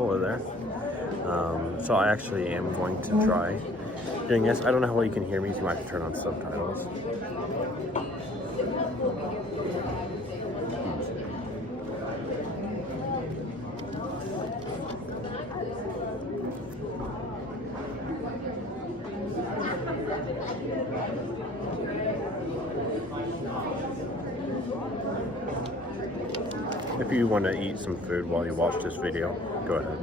Hello there. So I actually am going to try doing this. I don't know how well you can hear me, so you might have to turn on subtitles. If you want to eat some food while you watch this video, go ahead.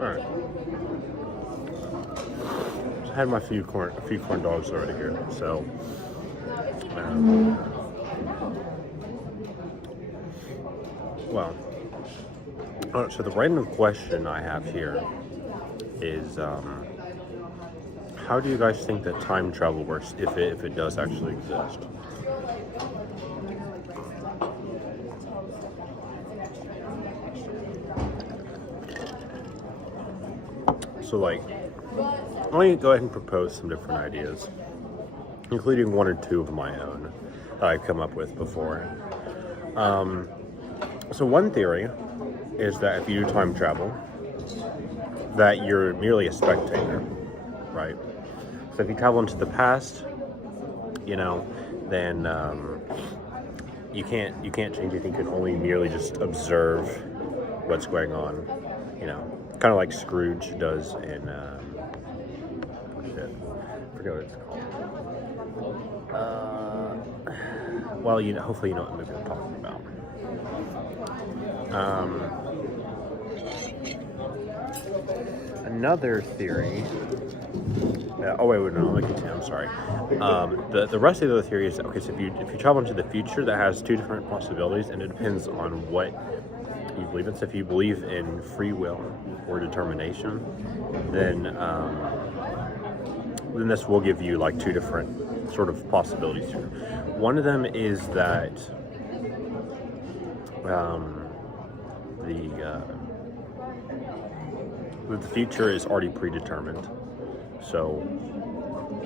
Alright. So I had my few corn dogs already here, so so the random question I have here is how do you guys think that time travel works if it does actually exist? So like, let me go ahead and propose some different ideas, including one or two of my own that I've come up with before. So one theory is that if you do time travel, that you're merely a spectator, right? So if you travel into the past, then you can't change anything. You can only merely just observe what's going on, kind of like Scrooge does in I forget what it's called. Well, hopefully you know what movie I'm talking about. Another theory. I'm sorry. The rest of the theory is okay. So if you travel into the future, that has two different possibilities, and it depends on what you believe in. So if you believe in free will or determination, then this will give you like two different sort of possibilities here. One of them is that the future is already predetermined. So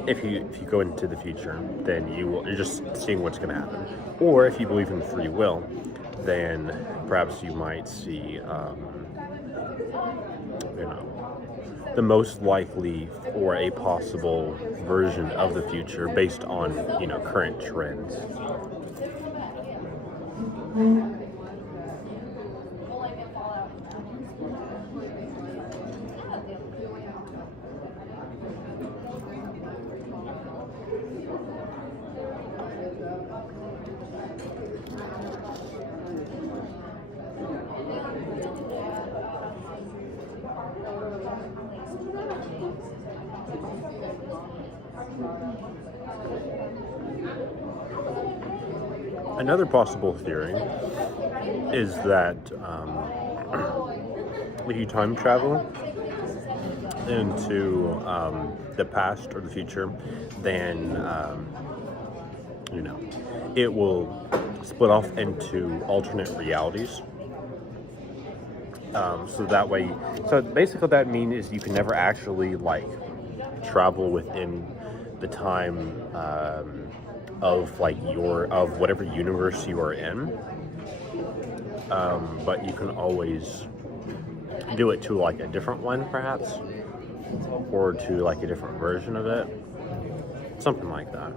if you go into the future, then you're just seeing what's going to happen. Or if you believe in free will, then perhaps you might see the most likely or a possible version of the future based on current trends. Another possible theory is that if you time travel into the past or the future, then it will split off into alternate realities. So basically what that means is you can never actually travel within the time of whatever universe you are in, but you can always do it to a different one perhaps, or to a different version of it, something like that.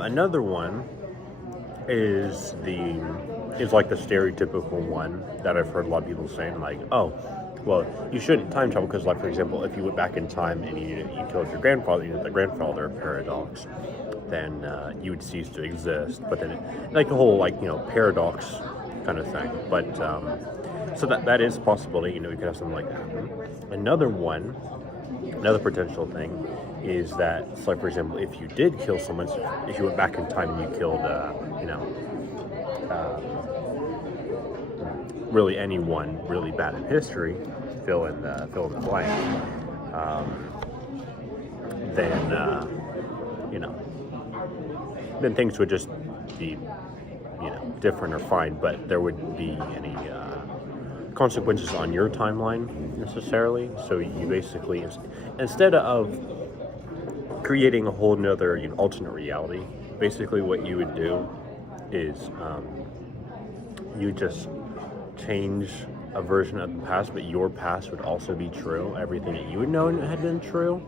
Another one is the stereotypical one that I've heard a lot of people saying, you shouldn't time travel because, for example, if you went back in time and you killed your grandfather, the grandfather paradox, then you would cease to exist. But then, the whole paradox kind of thing. But So that is a possibility. You could have something like that happen. Another potential thing is that, it's like, for example, if you did kill someone, so if you went back in time and you killed, really anyone really bad in history, fill in the blank, then then things would just be different or fine, but there wouldn't be any consequences on your timeline necessarily. So you basically, instead of creating a whole nother alternate reality, basically what you would do is you just change a version of the past, but your past would also be true. Everything that you would know had been true,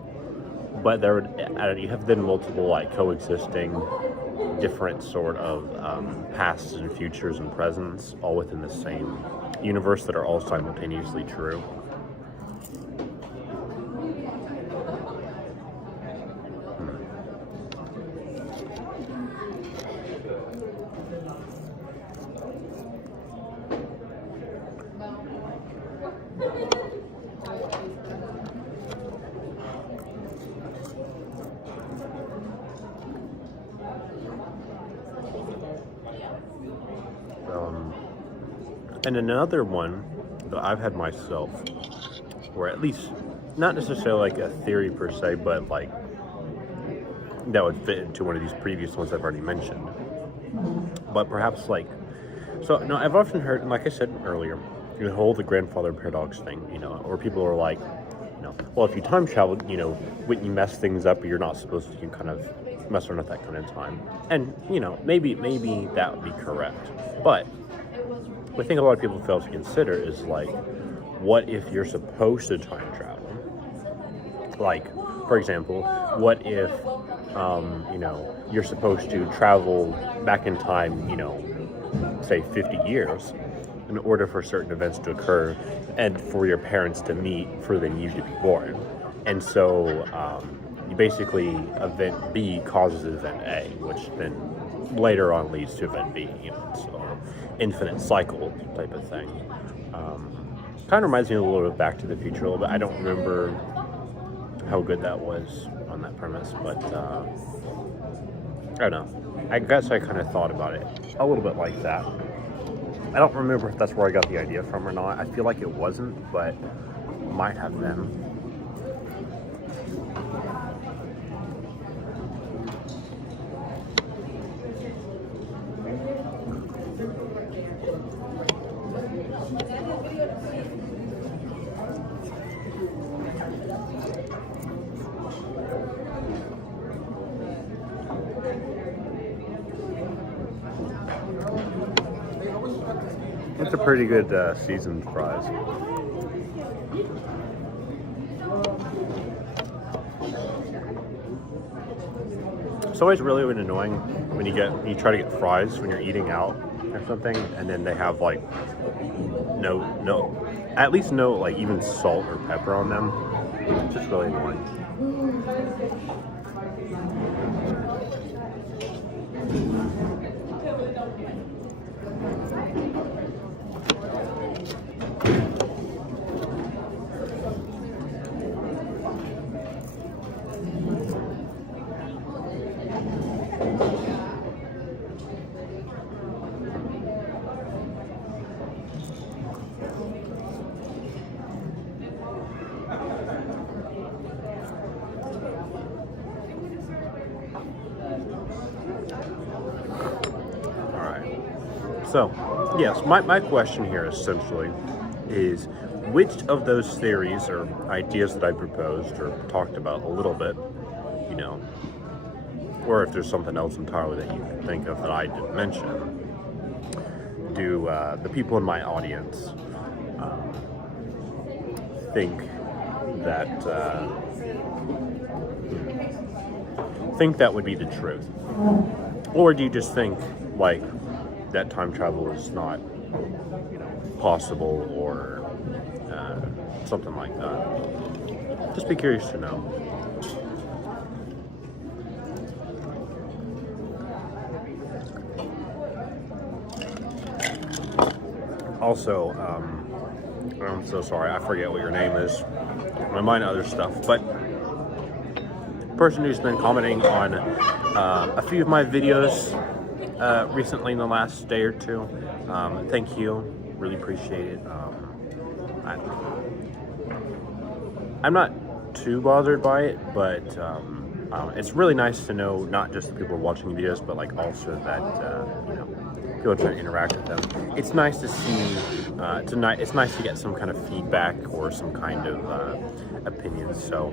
but you have then multiple coexisting different sort of pasts and futures and presents, all within the same universe, that are all simultaneously true. And another one that I've had myself, or at least not necessarily like a theory per se, but like that would fit into one of these previous ones I've already mentioned. But perhaps no, I've often heard, and like I said earlier, the whole the grandfather paradox thing, or people are like, well, if you time travel, wouldn't you mess things up, or you're not supposed to kind of mess around at that kind of time? And, maybe that would be correct. But the thing a lot of people fail to consider is, what if you're supposed to time travel? Like, for example, what if, you're supposed to travel back in time, say 50 years, in order for certain events to occur and for your parents to meet for then you to be born. And so you basically, event B causes event A, which then later on leads to event B, so infinite cycle type of thing. Kind of reminds me a little bit Back to the Future a little bit. I don't remember how good that was on that premise, but I don't know. I guess I kind of thought about it a little bit like that. I don't remember if that's where I got the idea from or not. I feel like it wasn't, but might have been. It's a pretty good seasoned fries. It's always really annoying when you try to get fries when you're eating out or something, and then they have at least no even salt or pepper on them. It's just really annoying. So, yes, my question here essentially is, which of those theories or ideas that I proposed or talked about a little bit, or if there's something else entirely that you can think of that I didn't mention, do the people in my audience think that would be the truth? Or do you just think that time travel is not, possible, or something like that? Just be curious to know. also, I'm so sorry, I forget what your name is. My mind other stuff, but person who's been commenting on a few of my videos recently in the last day or two. Thank you, really appreciate it. I'm not too bothered by it, but it's really nice to know not just the people watching videos, but like also that you know, people trying to interact with them. It's nice to see. It's nice to get some kind of feedback or some kind of opinions. So,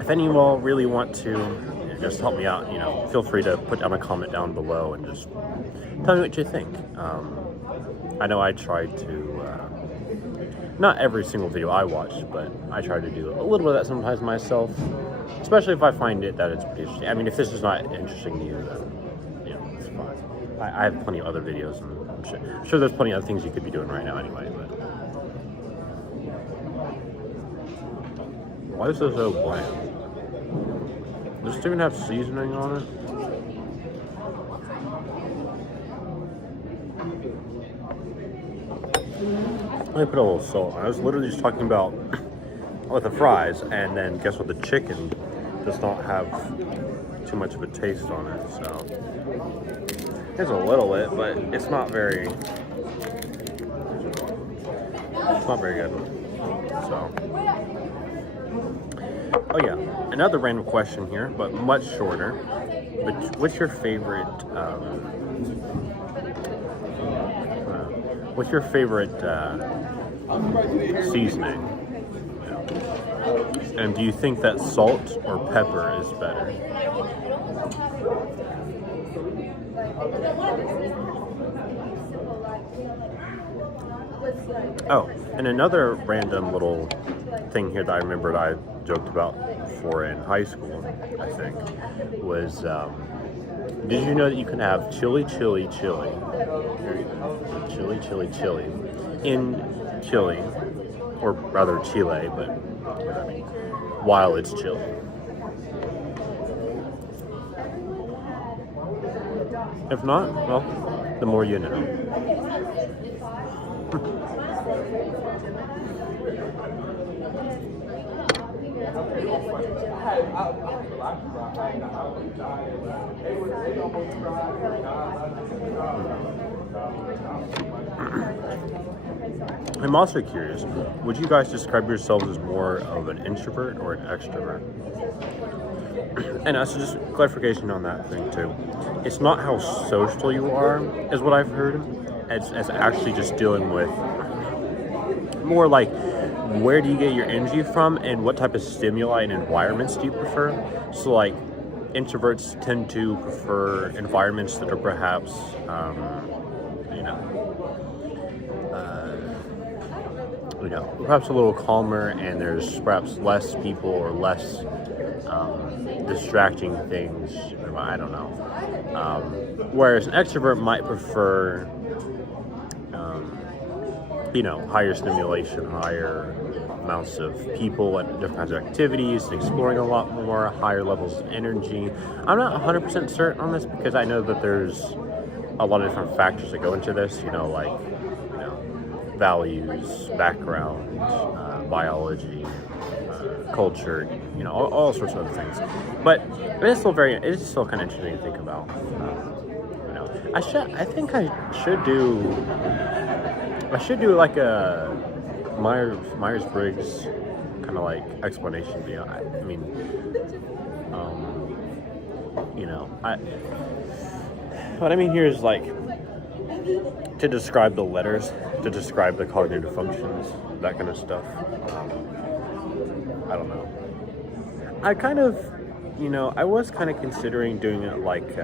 if any of you all really want to just help me out, feel free to put down a comment down below and just tell me what you think. I know I tried to. Not every single video I watch, but I try to do a little bit of that sometimes myself, especially if I find that it's pretty interesting. I mean, if this is not interesting to you, then, it's fine. I have plenty of other videos, and I'm sure there's plenty of other things you could be doing right now anyway, but... Why is this so bland? Does this even have seasoning on it? Let me put a little salt on. I was literally just talking about with the fries, and then guess what? The chicken does not have too much of a taste on it, so there's a little bit, but it's not very good. So, oh yeah, another random question here, but much shorter. What's your favorite? What's your favorite seasoning? And do you think that salt or pepper is better? Oh, and another random little thing here that I remembered I joked about before in high school, I think, was did you know that you can have chili in Chile, or rather Chile, but while it's chili? If not, well, the more you know. I'm also curious, would you guys describe yourselves as more of an introvert or an extrovert? And also just clarification on that thing too. It's not how social you are, is what I've heard. It's actually just dealing with more like where do you get your energy from and what type of stimuli and environments do you prefer. So like introverts tend to prefer environments that are perhaps perhaps a little calmer, and there's perhaps less people or less distracting things. I don't know. Whereas an extrovert might prefer, higher stimulation, higher amounts of people and different kinds of activities, exploring a lot more, higher levels of energy. I'm not 100% certain on this because I know that there's a lot of different factors that go into this, values, background, biology, culture, all sorts of other things. But it is still kind of interesting to think about. I think I should do like a Myers-Briggs kind of like explanation video. What I mean here is like to describe the letters, to describe the cognitive functions, that kind of stuff. I don't know. I kind of, I was kind of considering doing it like,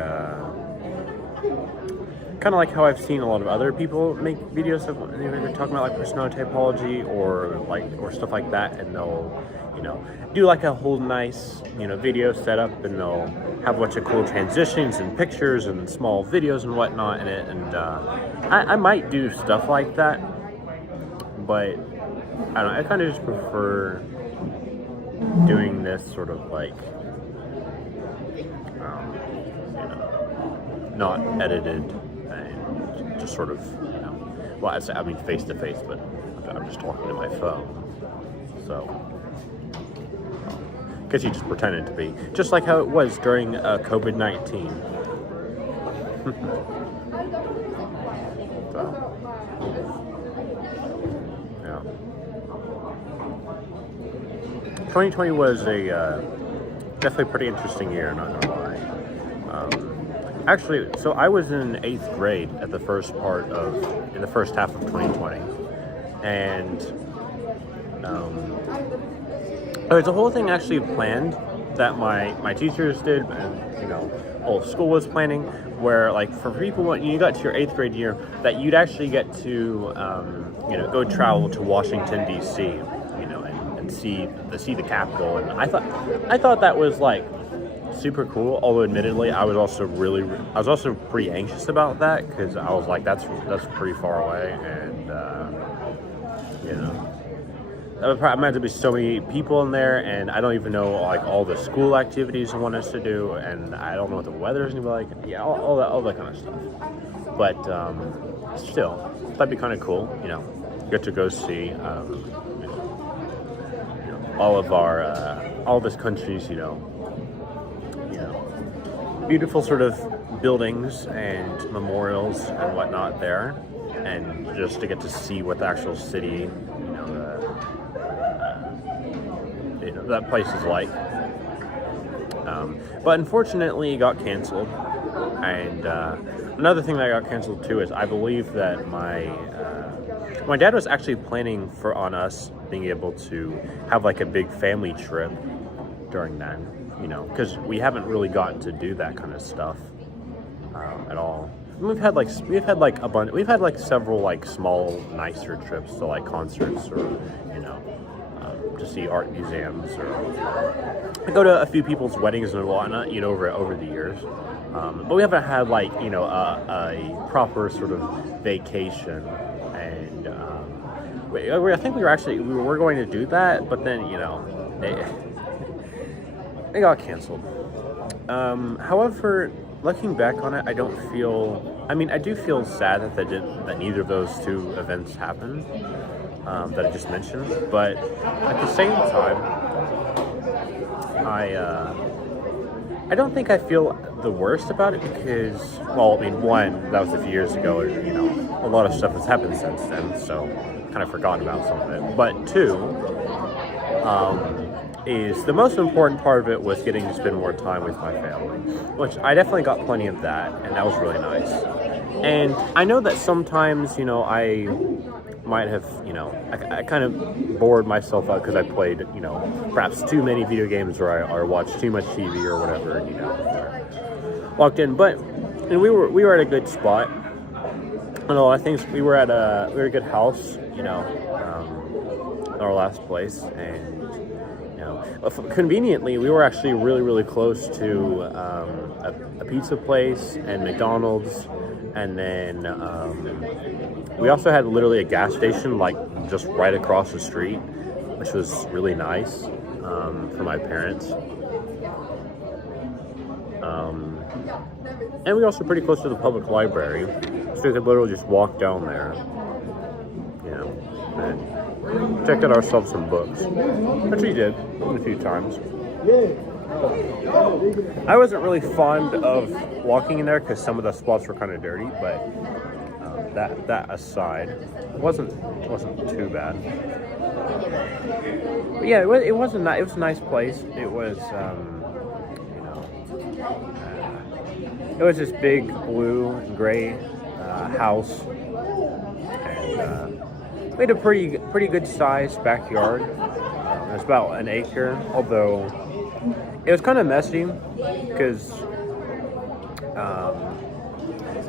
kind of like how I've seen a lot of other people make videos of, they're talking about like personality typology or stuff like that, and they'll, do like a whole nice, video setup, and they'll have a bunch of cool transitions and pictures and small videos and whatnot in it, and I might do stuff like that, but I don't know, I kind of just prefer doing this sort of like, not edited, and just sort of, Well, I mean face to face, but I'm just talking to my phone. So, because you just pretended to be, just like how it was during COVID-19. So, yeah. 2020 was a definitely pretty interesting year, not gonna lie. Actually, so I was in 8th grade in the first half of 2020, and there's a whole thing actually planned that my teachers did, and whole school was planning, where like for people when you got to your 8th grade year, that you'd actually get to go travel to Washington D.C. and see the Capitol, and I thought that was like super cool. Although admittedly, I was also pretty anxious about that, because I was like, that's pretty far away, and I imagine there's so many people in there, and I don't even know like all the school activities I want us to do, and I don't know what the weather's gonna be like. Yeah, all that kind of stuff. But still, that'd be kind of cool. Get to go see all of all this country's beautiful sort of buildings and memorials and whatnot there, and just to get to see what the actual city, that place is like. But unfortunately, it got canceled. And another thing that got canceled too is I believe that my dad was actually planning on us being able to have like a big family trip during that. Because we haven't really gotten to do that kind of stuff at all. We've had several like small, nicer trips to like concerts, or to see art museums, or go to a few people's weddings and whatnot, over the years. But we haven't had like a proper sort of vacation. And I think we were going to do that, but then it got canceled. However, looking back on it, I do feel sad that neither of those two events happened, that I just mentioned. But at the same time, I don't think I feel the worst about it, because, well, I mean, one, that was a few years ago, a lot of stuff has happened since then, so kind of forgotten about some of it. But two, is the most important part of it was getting to spend more time with my family, which I definitely got plenty of that, and that was really nice. And I know that sometimes, I might have, I kind of bored myself out because I played, perhaps too many video games, or I watched too much TV or whatever, walked in. But we were at a good spot. I think we were at a good house, our last place, and conveniently, we were actually really, really close to a pizza place and McDonald's, and then we also had literally a gas station like just right across the street, which was really nice for my parents. And we were also pretty close to the public library, so we could literally just walk down there, and check out ourselves some books, which we did a few times. I wasn't really fond of walking in there because some of the spots were kind of dirty, but that aside, it wasn't too bad. But yeah, it was a nice place. It was it was this big blue and gray house, and we had a pretty good sized backyard. It's about an acre, although it was kind of messy because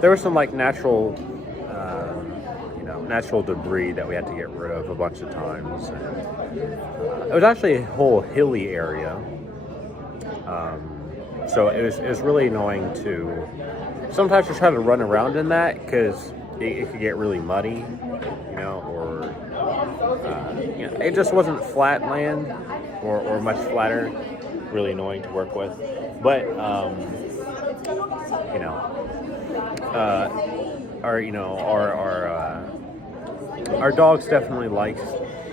there was some like natural debris that we had to get rid of a bunch of times. And, it was actually a whole hilly area, so it was really annoying to sometimes just try to run around in that because it could get really muddy, or it just wasn't flat land or much flatter. Really annoying to work with, but our our dogs definitely liked.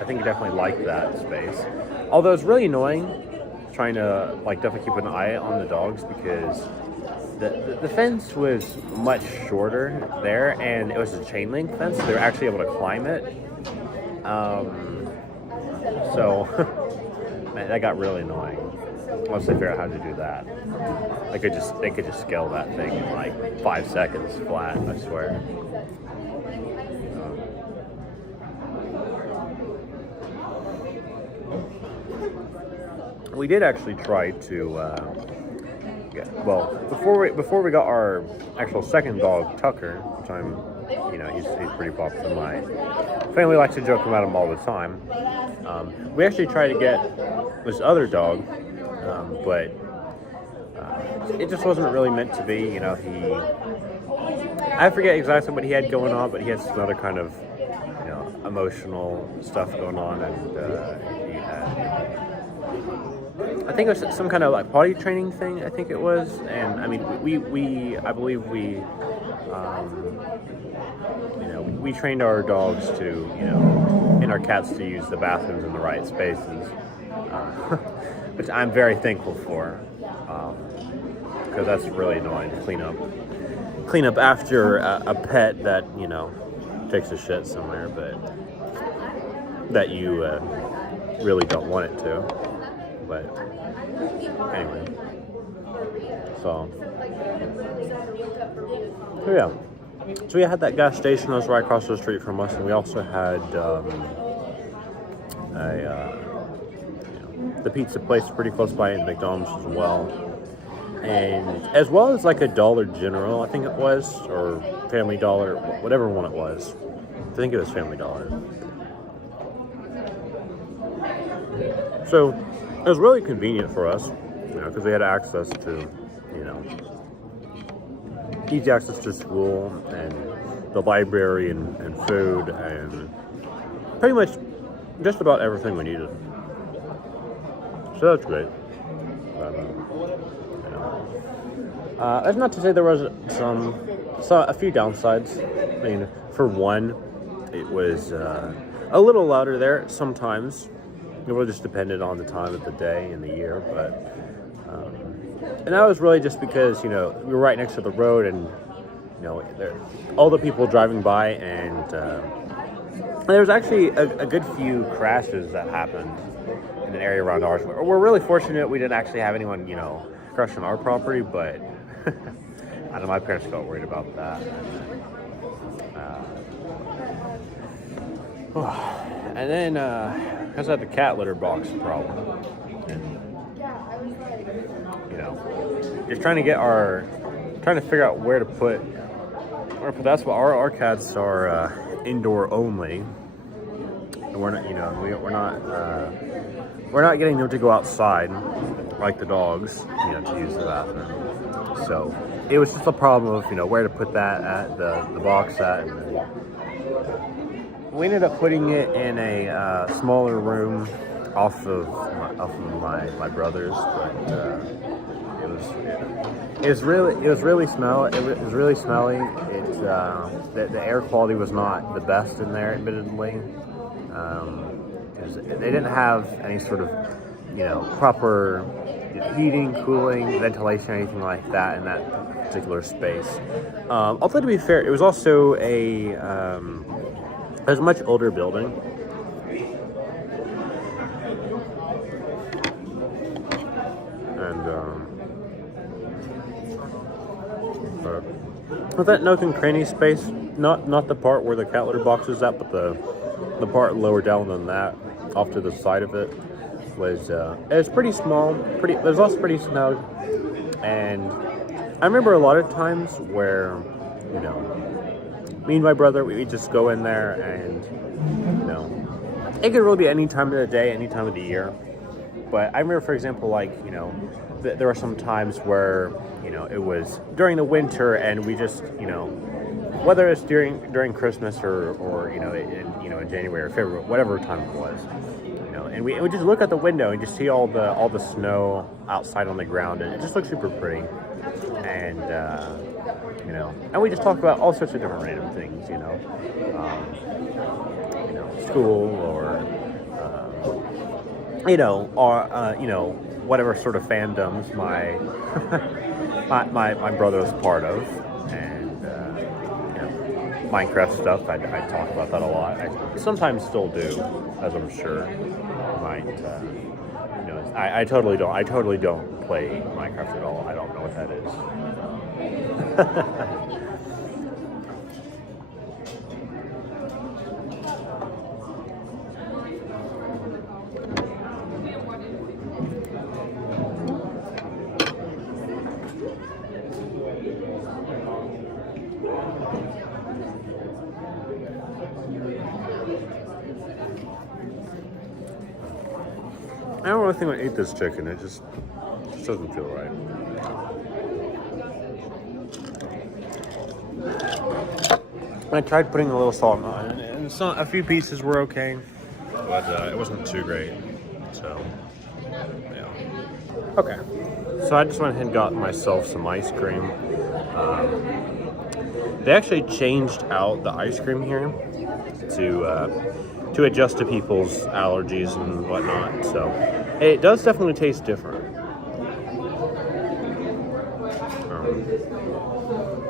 I think he definitely liked that space. Although it's really annoying trying to like definitely keep an eye on the dogs because the fence was much shorter there, and it was a chain link fence. So they were actually able to climb it. So man, that got really annoying. Once they figure out how to do that, they could just scale that thing in like 5 seconds flat. I swear. We did actually try to. Well, before we got our actual second dog, Tucker, which he's pretty popular. My family likes to joke about him all the time. We actually tried to get this other dog, but it just wasn't really meant to be. I forget exactly what he had going on, but he had some other kind of emotional stuff going on, and he had. I think it was some kind of like potty training thing. I think it was, and I mean, I believe we trained our dogs to, and our cats to use the bathrooms in the right spaces, which I'm very thankful for, because that's really annoying to clean up after a pet that takes a shit somewhere, but that you really don't want it to. But anyway, so yeah. So we had that gas station that was right across the street from us, and we also had the pizza place pretty close by, and McDonald's as well, and as well as like a Dollar General, I think it was, or Family Dollar, whatever one it was. I think it was Family Dollar. So it was really convenient for us, because we had access to, easy access to school and the library and food and pretty much just about everything we needed. So that's great. But, that's not to say there was a few downsides. I mean, for one, it was a little louder there sometimes. It really just depended on the time of the day and the year, but and that was really just because we were right next to the road, and all the people driving by, and there was actually a good few crashes that happened in an area around ours. We're really fortunate we didn't actually have anyone crash on our property, but I know my parents got worried about that. And then because I had the cat litter box problem, and just trying to figure out where to put. That's what our cats are indoor only, and we're not getting them to go outside like the dogs, to use the bathroom. So it was just a problem of where to put that at the box at. And we ended up putting it in a smaller room off of my brother's, but it was really smelly. The air quality was not the best in there, admittedly. They didn't have any sort of proper heating, cooling, ventilation, anything like that in that particular space. Although to be fair, it was also it was a much older building. And with that nook and cranny space, not the part where the cat litter box is at, but the part lower down than that, off to the side of it, it was pretty small. It was also pretty snug, and I remember a lot of times where me and my brother, we just go in there, and it could really be any time of the day, any time of the year. But I remember, for example, there were some times where it was during the winter, and we just whether it's during Christmas or in January or February, whatever time it was, and we would just look out the window and just see all the snow outside on the ground, and it just looks super pretty, and and we just talk about all sorts of different random things, school or whatever sort of fandoms my my brother was part of, and Minecraft stuff. I talk about that a lot. I sometimes still do, as I'm sure might. I totally don't. I totally don't play Minecraft at all. I don't know what that is. I don't really think I ate this chicken. It just doesn't feel right. I tried putting a little salt on it, and a few pieces were okay, but it wasn't too great. So, yeah. Okay. So I just went ahead and got myself some ice cream. They actually changed out the ice cream here to adjust to people's allergies and whatnot. So it does definitely taste different.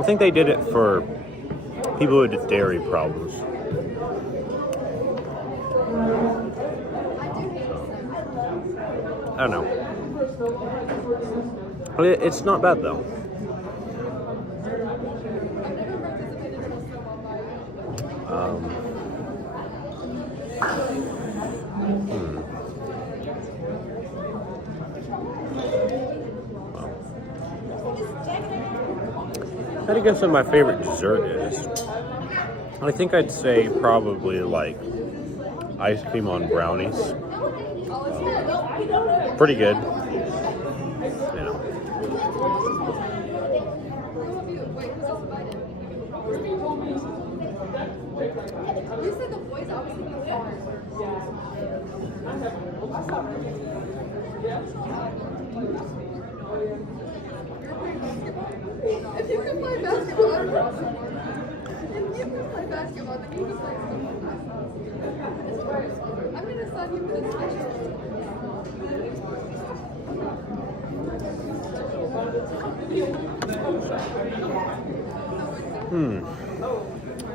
I think they did it for people who had dairy problems. I don't know. It's not bad though. How do you guess what my favorite dessert is? I think I'd say probably like ice cream on brownies. Pretty good. You know. You said the boys obviously if you can play basketball, then you can play basketball, then you can play football. I'm gonna sign you for the special.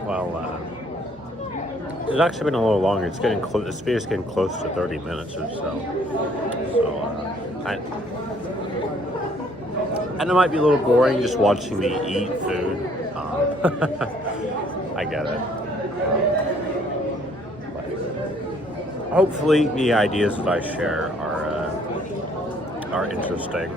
Well, it's actually been a little longer. It's getting close. This video's getting close to 30 minutes or so. And it might be a little boring just watching me eat food. I get it. But hopefully, the ideas that I share are interesting.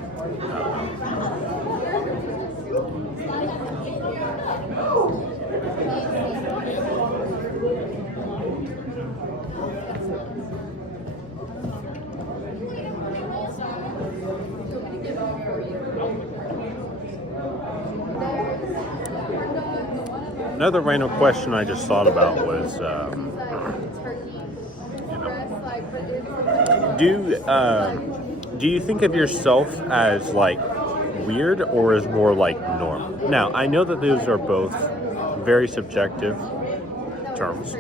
Another random question I just thought about was, do you think of yourself as like weird or as more like normal? Now, I know that those are both very subjective terms,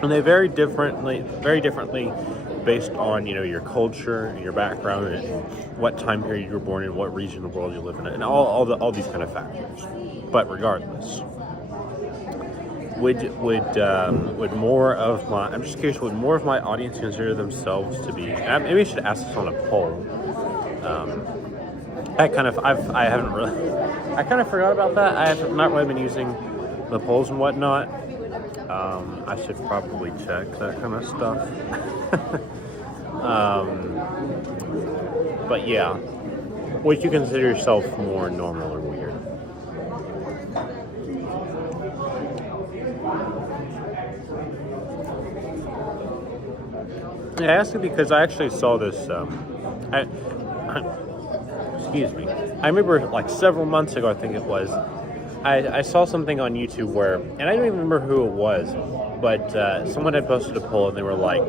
and they vary differently based on your culture, your background, and what time period you were born in, what region of the world you live in, and all these kind of factors. But regardless. Would more of my, I'm just curious, would more of my audience consider themselves to be, maybe I should ask this on a poll. I kind of forgot about that. I have not really been using the polls and whatnot. I should probably check that kind of stuff. But yeah, would you consider yourself more normal or weird? Yeah, I asked it because I actually saw this. Excuse me. I remember like several months ago, I think it was. I saw something on YouTube where, and I don't even remember who it was, but someone had posted a poll and they were like,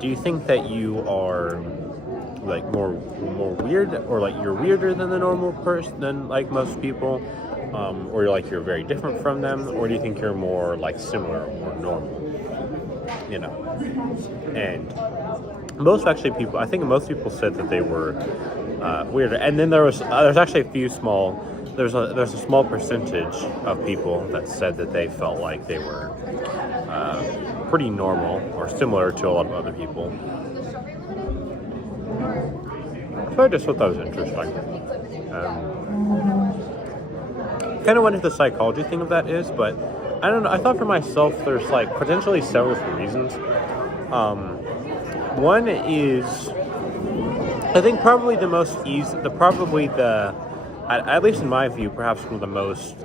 "Do you think that you are like more weird, or like you're weirder than the normal person, than like most people, or like you're very different from them, or do you think you're more like similar or more normal?" you know. And most people, I think most people said that they were weird. And then there's actually a few small. There's a small percentage of people that said that they felt like they were pretty normal or similar to a lot of other people. So I just thought that was interesting. Kind of wonder what the psychology thing of that is, but I don't know. I thought for myself, there's like potentially several reasons. One is, I think probably the most easy, at least in my view, perhaps one of the most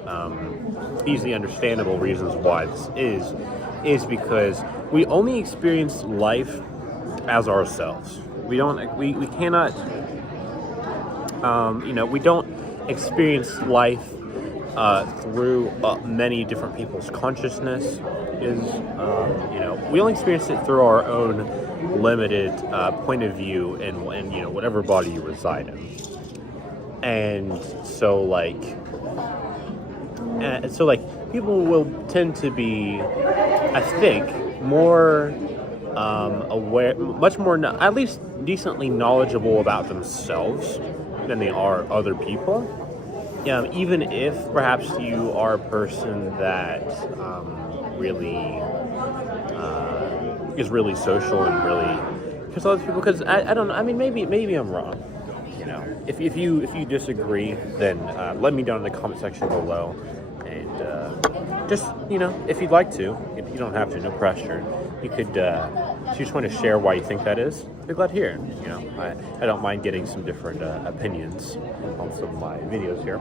easily understandable reasons why this is because we only experience life as ourselves. We cannot, we don't experience life through many different people's consciousness. We only experience it through our own limited point of view and whatever body you reside in. And so people will tend to be, I think, more aware, much more, at least decently knowledgeable about themselves than they are other people. Even if perhaps you are a person that really is really social and really cares about other people. Because I don't know. I mean, maybe I'm wrong. If you disagree, then let me know in the comment section below, and just if you'd like to, you don't have to, no pressure. You could, if you just want to share why you think that is, I'd be glad to hear it. I don't mind getting some different opinions on some of my videos here.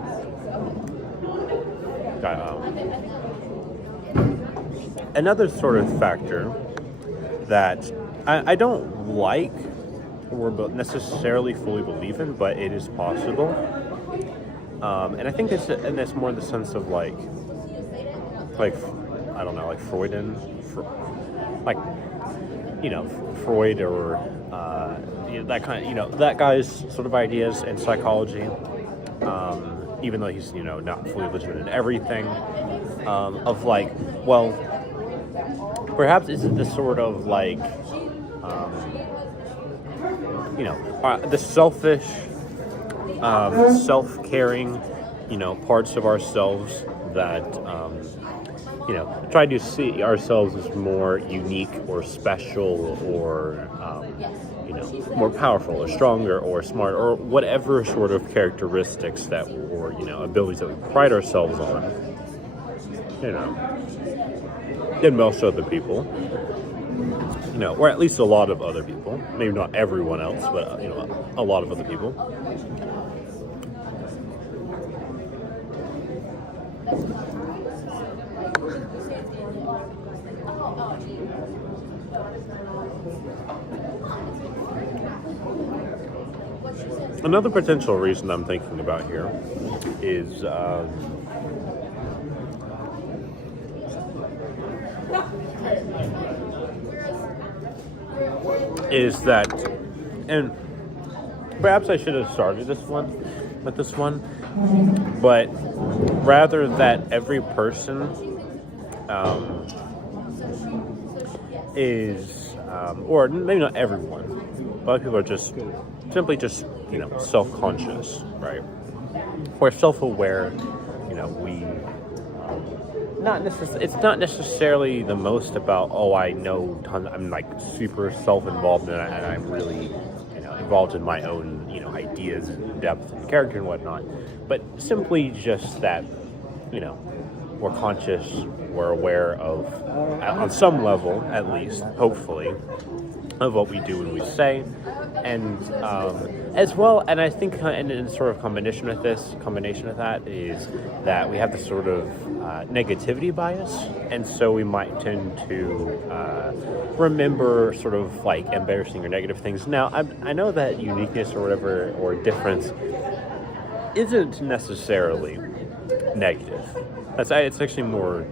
Another sort of factor that I don't like or necessarily fully believe in, but it is possible. And I think that's more in the sense of like I don't know, like Freudian, Freud or that kind of that guy's sort of ideas in psychology. Even though he's not fully legitimate in everything, of like, well, perhaps is it this sort of like the selfish, self-caring, parts of ourselves that, try to see ourselves as more unique or special or, more powerful or stronger or smart or whatever sort of characteristics that, or, abilities that we pride ourselves on, than most other people. Or at least a lot of other people. Maybe not everyone else, but, a lot of other people. Another potential reason I'm thinking about here is that, and perhaps I should have started with this one, but rather that every person is, or maybe not everyone, a lot of people are just simply self-conscious, right? Or self-aware, it's not necessarily the most about, I know tons, I'm like super self-involved and I'm really, involved in my own, ideas and depth and character and whatnot, but simply just that, we're conscious, we're aware of, on some level, at least, hopefully, of what we do and we say, and as well, and I think in sort of combination with that is that we have this sort of negativity bias, and so we might tend to remember sort of like embarrassing or negative things. Now, I know that uniqueness or whatever, or difference, isn't necessarily negative. It's actually more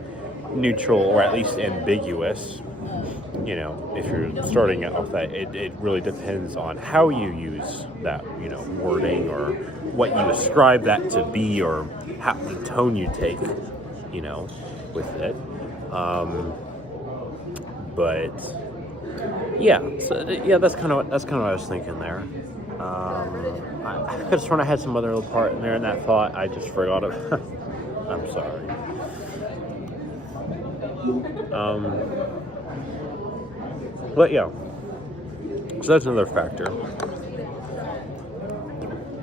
neutral, or at least ambiguous. If you're starting out with that, it really depends on how you use that, wording, or what you ascribe that to be, or how the tone you take, with it. But yeah, so yeah, that's kind of what I was thinking there. I could have sworn I had some other little part in there in that thought. I just forgot it. I'm sorry. But yeah, so that's another factor.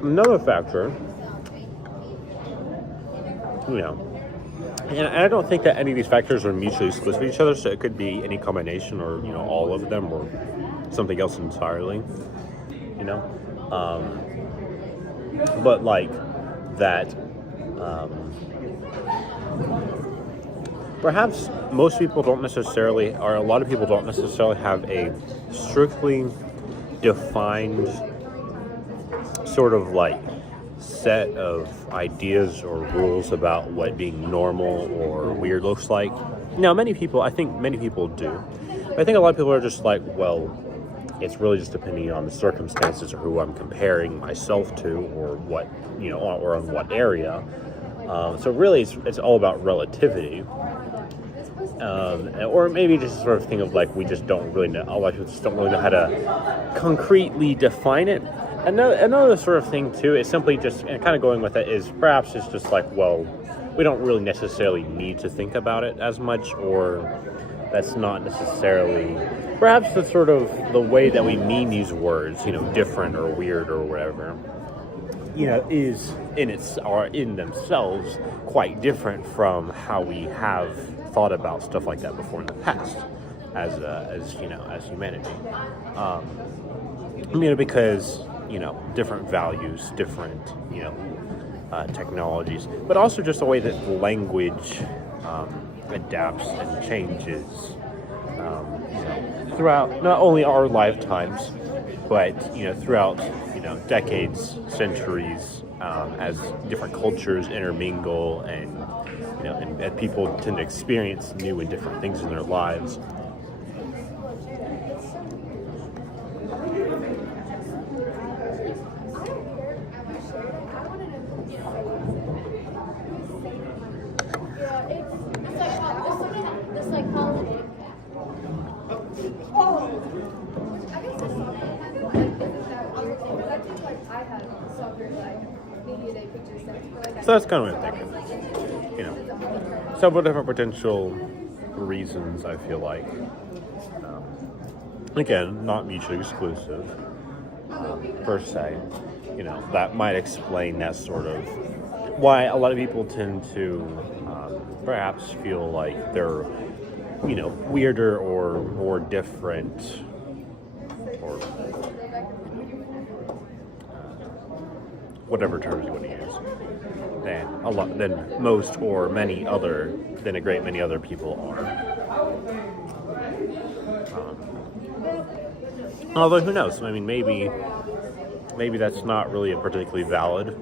Another factor, and I don't think that any of these factors are mutually exclusive with each other, so it could be any combination or, all of them or something else entirely, but like that, perhaps most people don't necessarily, or a lot of people don't necessarily have a strictly defined sort of like set of ideas or rules about what being normal or weird looks like. Now, I think many people do. I think a lot of people are just like, well, it's really just depending on the circumstances or who I'm comparing myself to, or what, or on what area. So really, it's all about relativity. Or maybe just sort of thing of like, we just don't really know. A lot of people just don't really know how to concretely define it. Another sort of thing too is simply just, and kind of going with it, is perhaps it's just like, well, we don't really necessarily need to think about it as much, or that's not necessarily, perhaps the sort of the way that we mean these words, different or weird or whatever, is in themselves quite different from how we have thought about stuff like that before in the past, as humanity. Because different values, different technologies, but also just the way that language adapts and changes throughout not only our lifetimes, but throughout decades, centuries, as different cultures intermingle and people tend to experience new and different things in their lives. So that's kind of what I'm thinking. Several different potential reasons, I feel like. Again, not mutually exclusive, per se. That might explain that sort of why a lot of people tend to perhaps feel like they're, weirder or more different, or whatever terms you want to use, than most or many other, than a great many other people are. Although who knows? I mean, maybe that's not really a particularly valid,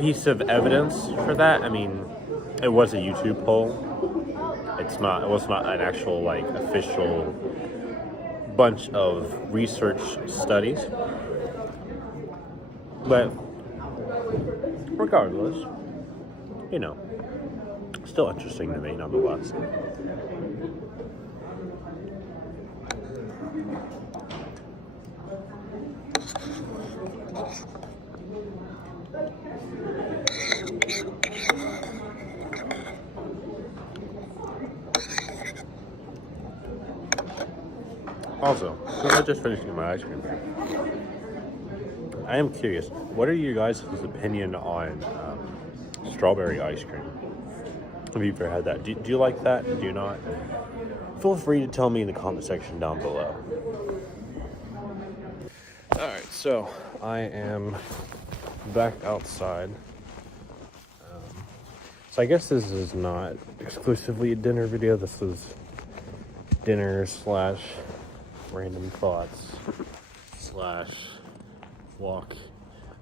piece of evidence for that. I mean, it was a YouTube poll. It was not an actual like official bunch of research studies. But regardless, still interesting to me nonetheless. Also, so I just finished my ice cream here. I am curious, what are you guys' opinion on strawberry ice cream? Have you ever had that? Do you like that? Do you not? Feel free to tell me in the comment section down below. Alright, so I am back outside. So I guess this is not exclusively a dinner video. This is dinner / random thoughts / walk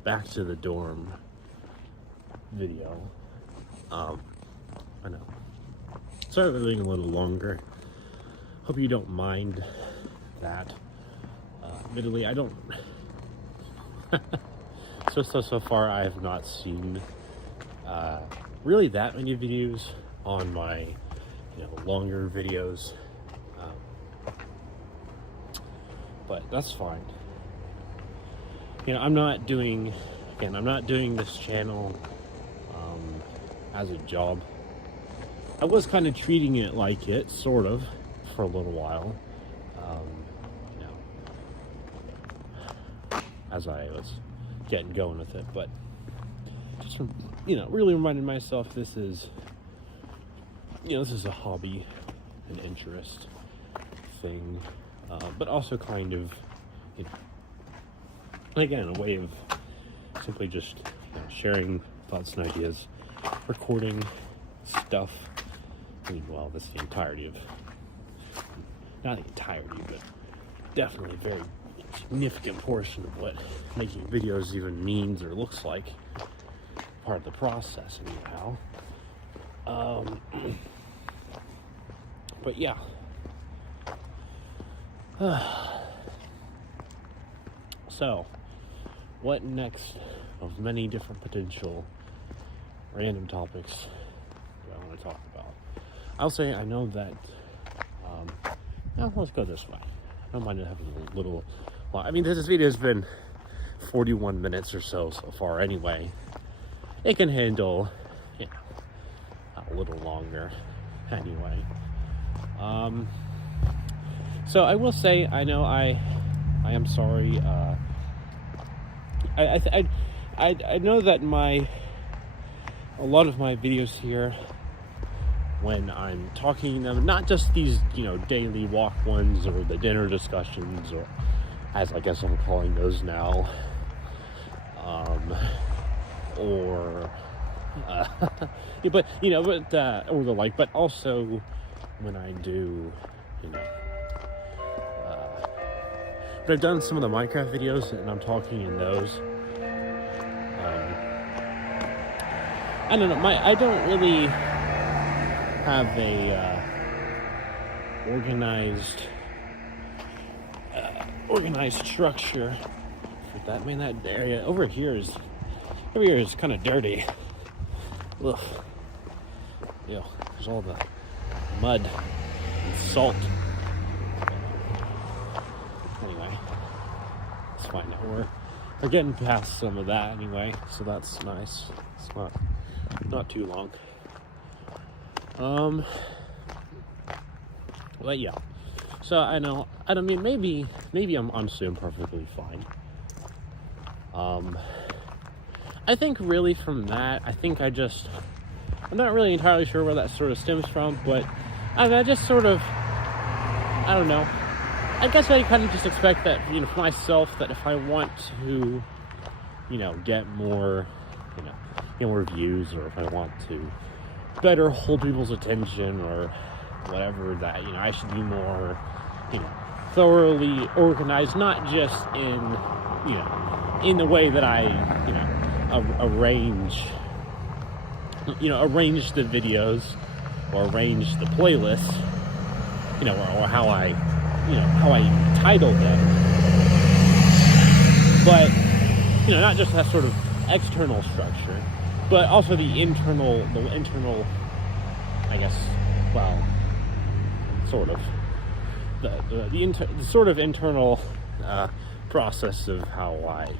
back to the dorm video. I know. Sorry for being a little longer. Hope you don't mind that. Admittedly, I don't. So far, I have not seen really that many videos on my longer videos, but that's fine. I'm not doing this channel as a job. I was kind of treating it like it, sort of, for a little while, as I was getting going with it, but just really reminding myself this is a hobby, an interest thing, but also kind of again a way of simply just sharing thoughts and ideas, recording stuff. Well, that's the entirety of, not the entirety, but definitely a very significant portion of what making videos even means or looks like. Part of the process, anyhow. But yeah. So, what next of many different potential random topics do I want to talk about? I'll say I know that, let's go this way. I don't mind having a little, well, I mean, this video has been 41 minutes or so far anyway. It can handle, a little longer anyway. So I will say, I know I am sorry. I know that a lot of my videos here, when I'm talking them, not just these, daily walk ones or the dinner discussions, or as I guess I'm calling those now, or or the like, but also when I do, but I've done some of the Minecraft videos and I'm talking in those. I don't know, I don't really have a organized structure for that. Man, that area over here is kind of dirty. Ugh. There's all the mud and salt. Anyway, it's fine now. We're getting past some of that anyway, so that's nice. It's not too long. But yeah. So I mean, maybe I'm soon perfectly fine. I think really from that, I'm not really entirely sure where that sort of stems from, but I just sort of, I don't know. I guess I kind of just expect that, for myself, that if I want to, get more, more views, or if I want to better hold people's attention or whatever, that, I should be more, thoroughly organized, not just in the way that I, arrange the videos or arrange the playlists, or how I title them. But, not just that sort of external structure, but also the internal, I guess, well, sort of, the sort of internal process of how I,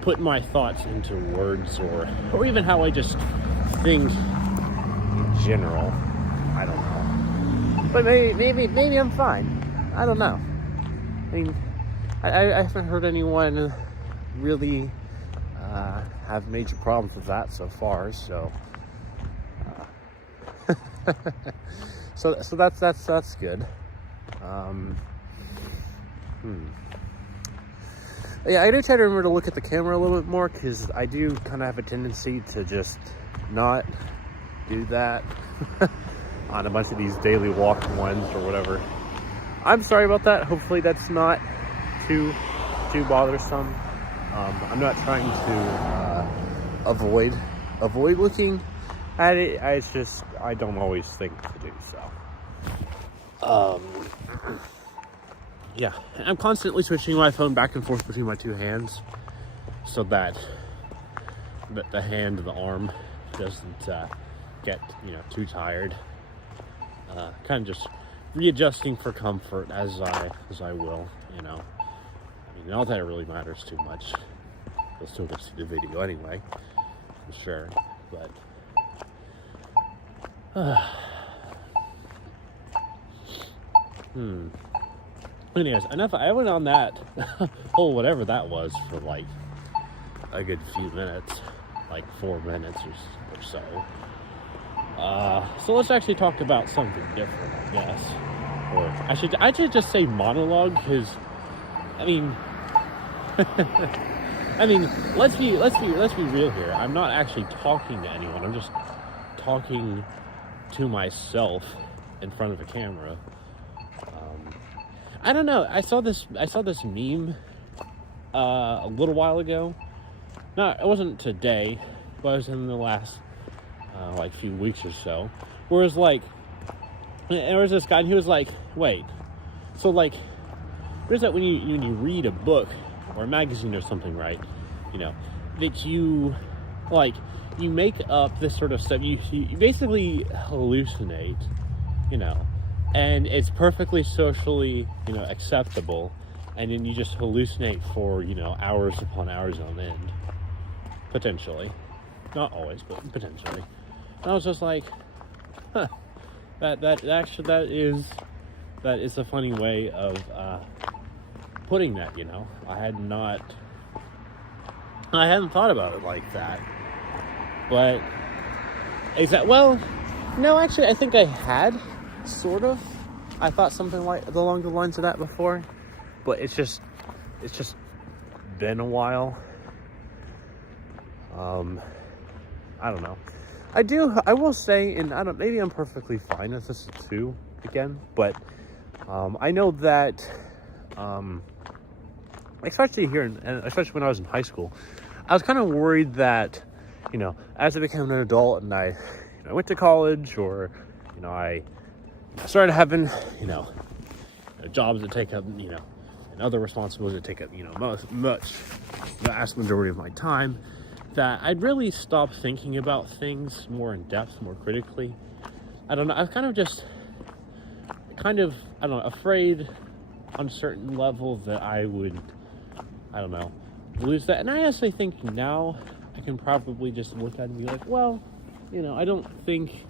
put my thoughts into words, or even how I just think in general. I don't know. But maybe I'm fine. I don't know. I mean, I haven't heard anyone really have major problems with that so far. So, so that's good. Yeah, I do try to remember to look at the camera a little bit more, because I do kind of have a tendency to just not do that on a bunch of these daily walk ones or whatever. I'm sorry about that. Hopefully that's not too bothersome. I'm not trying to avoid looking at it. It's just I don't always think to do so. Yeah, I'm constantly switching my phone back and forth between my two hands, so that the hand, the arm doesn't get too tired. Kind of just readjusting for comfort as I will. I mean, not that it really matters too much. You'll still get to see the video anyway, I'm sure. But anyways, enough. I went on that whole whatever that was for like a good few minutes, like 4 minutes or so. So let's actually talk about something different, I guess. Or I should just say monologue, because I mean, let's be real here. I'm not actually talking to anyone. I'm just talking to myself in front of a camera. I don't know. I saw this meme a little while ago. No, it wasn't today, but it was in the last like few weeks or so. Where it's like, there was this guy, and he was like, "Wait, so like, where's that when you read a book or a magazine or something, right? That you make up this sort of stuff. You basically hallucinate, and it's perfectly socially, acceptable, and then you just hallucinate for, hours upon hours on end, potentially, not always, but potentially." And I was just like, huh, that is a funny way of putting that. I hadn't thought about it like that, but no, actually, I think I had. Sort of. I thought something like along the lines of that before, but it's just been a while. I don't know. I will say, and maybe I'm perfectly fine with this too again, but I know that especially here, and especially when I was in high school, I was kind of worried that as I became an adult and I went to college, or I started having, jobs that take up, and other responsibilities that take up, the vast majority of my time, that I'd really stop thinking about things more in depth, more critically. I don't know. I was afraid on a certain level that I would, lose that. And I actually think now I can probably just look at it and be like, well, I don't think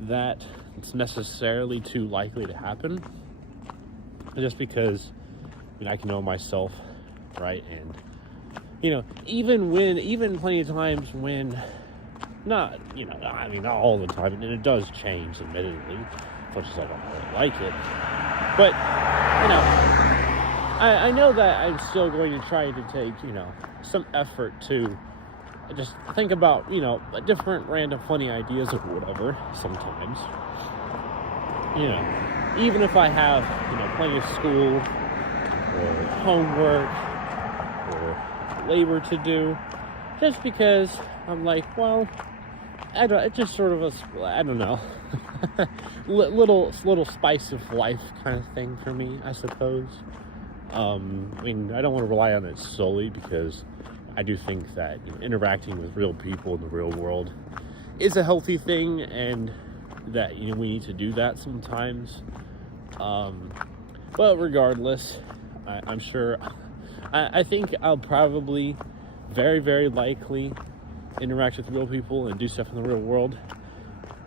that it's necessarily too likely to happen, just because I can know myself, right? And even plenty of times when not all the time, and it does change, admittedly, as much as I don't really like it, but I know that I'm still going to try to take some effort to just think about different random funny ideas or whatever sometimes. Even if I have plenty of school or homework or labor to do, just because I'm like, well, it's just sort of little spice of life kind of thing for me, I suppose. I don't want to rely on it solely, because I do think that interacting with real people in the real world is a healthy thing, and that we need to do that sometimes. But regardless, I'm sure I think I'll probably very, very likely interact with real people and do stuff in the real world.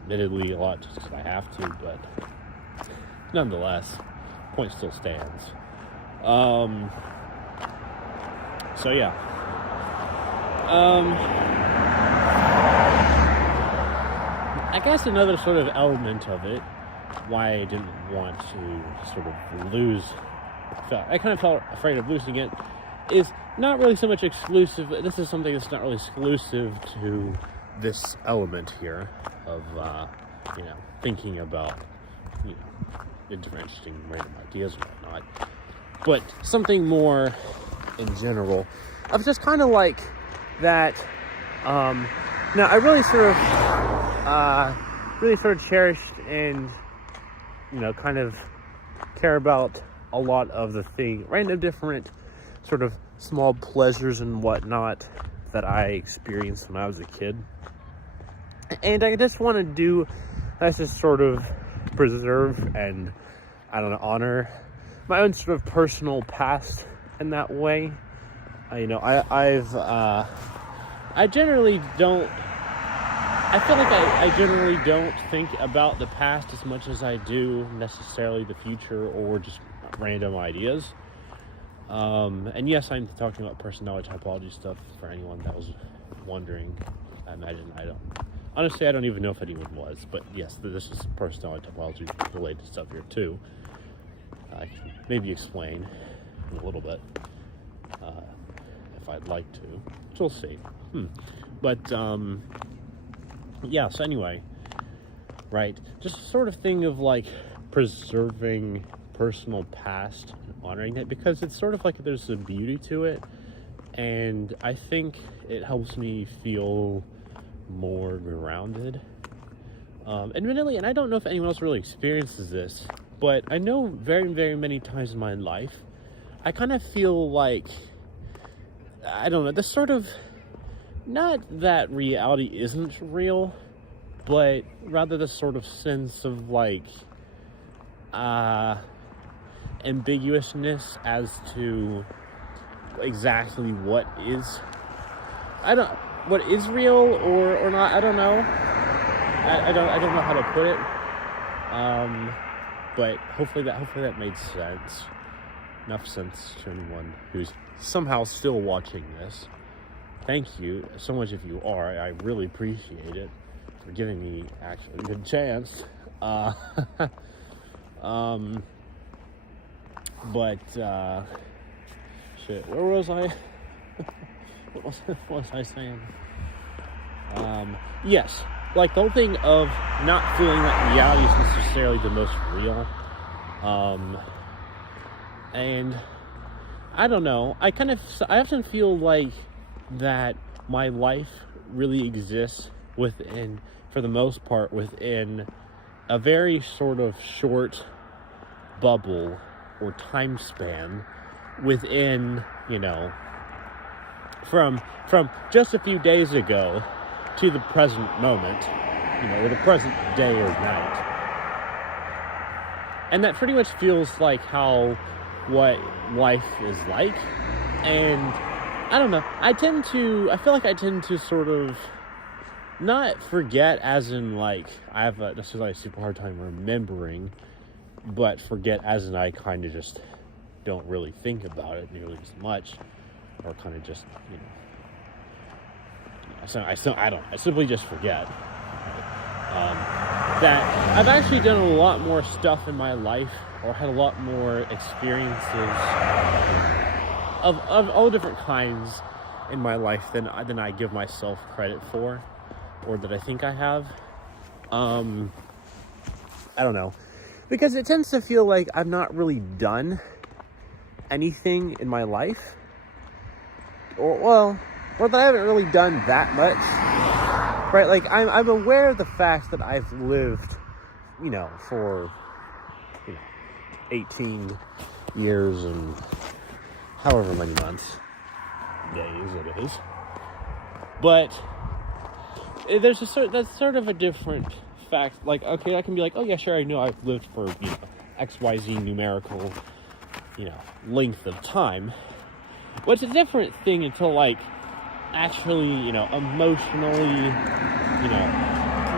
Admittedly, a lot just because I have to, but nonetheless, point still stands. So yeah. I guess another sort of element of it, why I didn't want to sort of lose, I kind of felt afraid of losing it, is not really so much exclusive. This is something that's not really exclusive to this element here of, thinking about, interesting random ideas and whatnot, but something more in general of just kind of like that. Now I really sort of cherished and kind of care about a lot of the random different sort of small pleasures and whatnot that I experienced when I was a kid. And I just want to do, that's just sort of preserve and, I don't know, honor my own sort of personal past in that way. I generally don't, I feel like I generally don't think about the past as much as I do necessarily the future or just random ideas. And yes, I'm talking about personality typology stuff for anyone that was wondering. I imagine honestly, I don't even know if anyone was, but yes, this is personality typology related stuff here too. I can maybe explain in a little bit, if I'd like to, which we'll see. But, yeah, so anyway, right, just a sort of thing of like preserving personal past and honoring it, because it's sort of like there's a beauty to it, and I think it helps me feel more grounded. Admittedly, and I don't know if anyone else really experiences this, but I know very, very many times in my life, I kind of feel like, I don't know, this sort of, not that reality isn't real, but rather the sort of sense of like, ambiguousness as to exactly what is real or not. I don't know. I don't know how to put it. But hopefully that made sense. Enough sense to anyone who's somehow still watching this. Thank you so much if you are. I really appreciate it for giving me actually a good chance. Shit, where was I? what was I saying? Yes, like the whole thing of not feeling that reality is necessarily the most real. And I don't know, I often feel like that my life really exists within, for the most part, within a very sort of short bubble or time span within, from just a few days ago to the present moment, or the present day or night. And that pretty much feels like what life is like. And I don't know, I feel like I tend to sort of not forget as in like I have a super hard time remembering, but forget as in I kind of just don't really think about it nearly as much, or kind of just, I simply just forget. That I've actually done a lot more stuff in my life, or had a lot more experiences of all different kinds in my life than I give myself credit for, or that I think I have. I don't know, because it tends to feel like I've not really done anything in my life, or that I haven't really done that much, right? Like I'm aware of the fact that I've lived, for 18 years and however many months, days it is. But that's sort of a different fact. Like, okay, I can be like, oh yeah, sure, I know I've lived for, XYZ numerical, length of time. But it's a different thing until, like, actually, emotionally,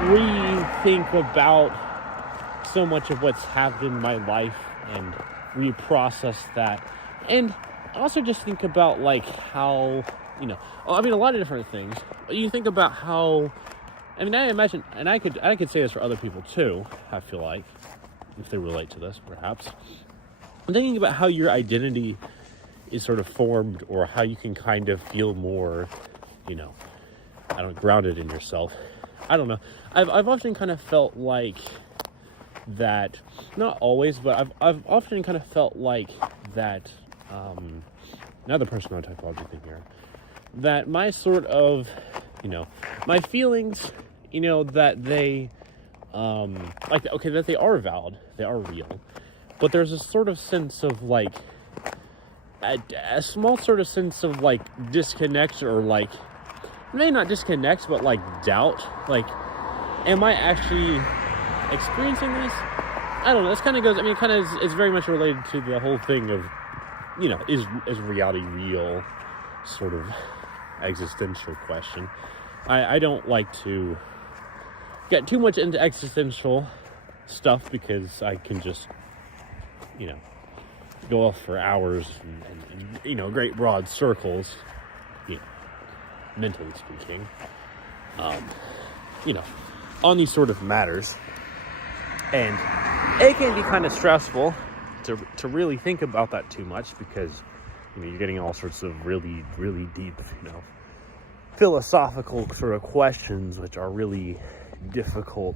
rethink about so much of what's happened in my life and reprocess that. And also just think about, like, how, a lot of different things. You think about how, I imagine, and I could say this for other people too, I feel like, if they relate to this, perhaps. I'm thinking about how your identity is sort of formed, or how you can kind of feel more, grounded in yourself. I don't know. I've often kind of felt like that, not always, but I've often kind of felt like that, another personality typology thing here, that my sort of, my feelings, that they, that they are valid, they are real, but there's a sort of sense of, like, a small sort of sense of, like, disconnection, or, like, maybe not disconnect, but like doubt. Like, am I actually experiencing this? I don't know. This kind of goes, I mean, it kind of is very much related to the whole thing of, you know, is reality real, sort of existential question. I don't like to get too much into existential stuff because I can just, you know, go off for hours and you know, great broad circles, you know, mentally speaking, you know, on these sort of matters. And it can be kind of stressful to really think about that too much because, you know, you're getting all sorts of really, really deep, you know, philosophical sort of questions, which are really difficult,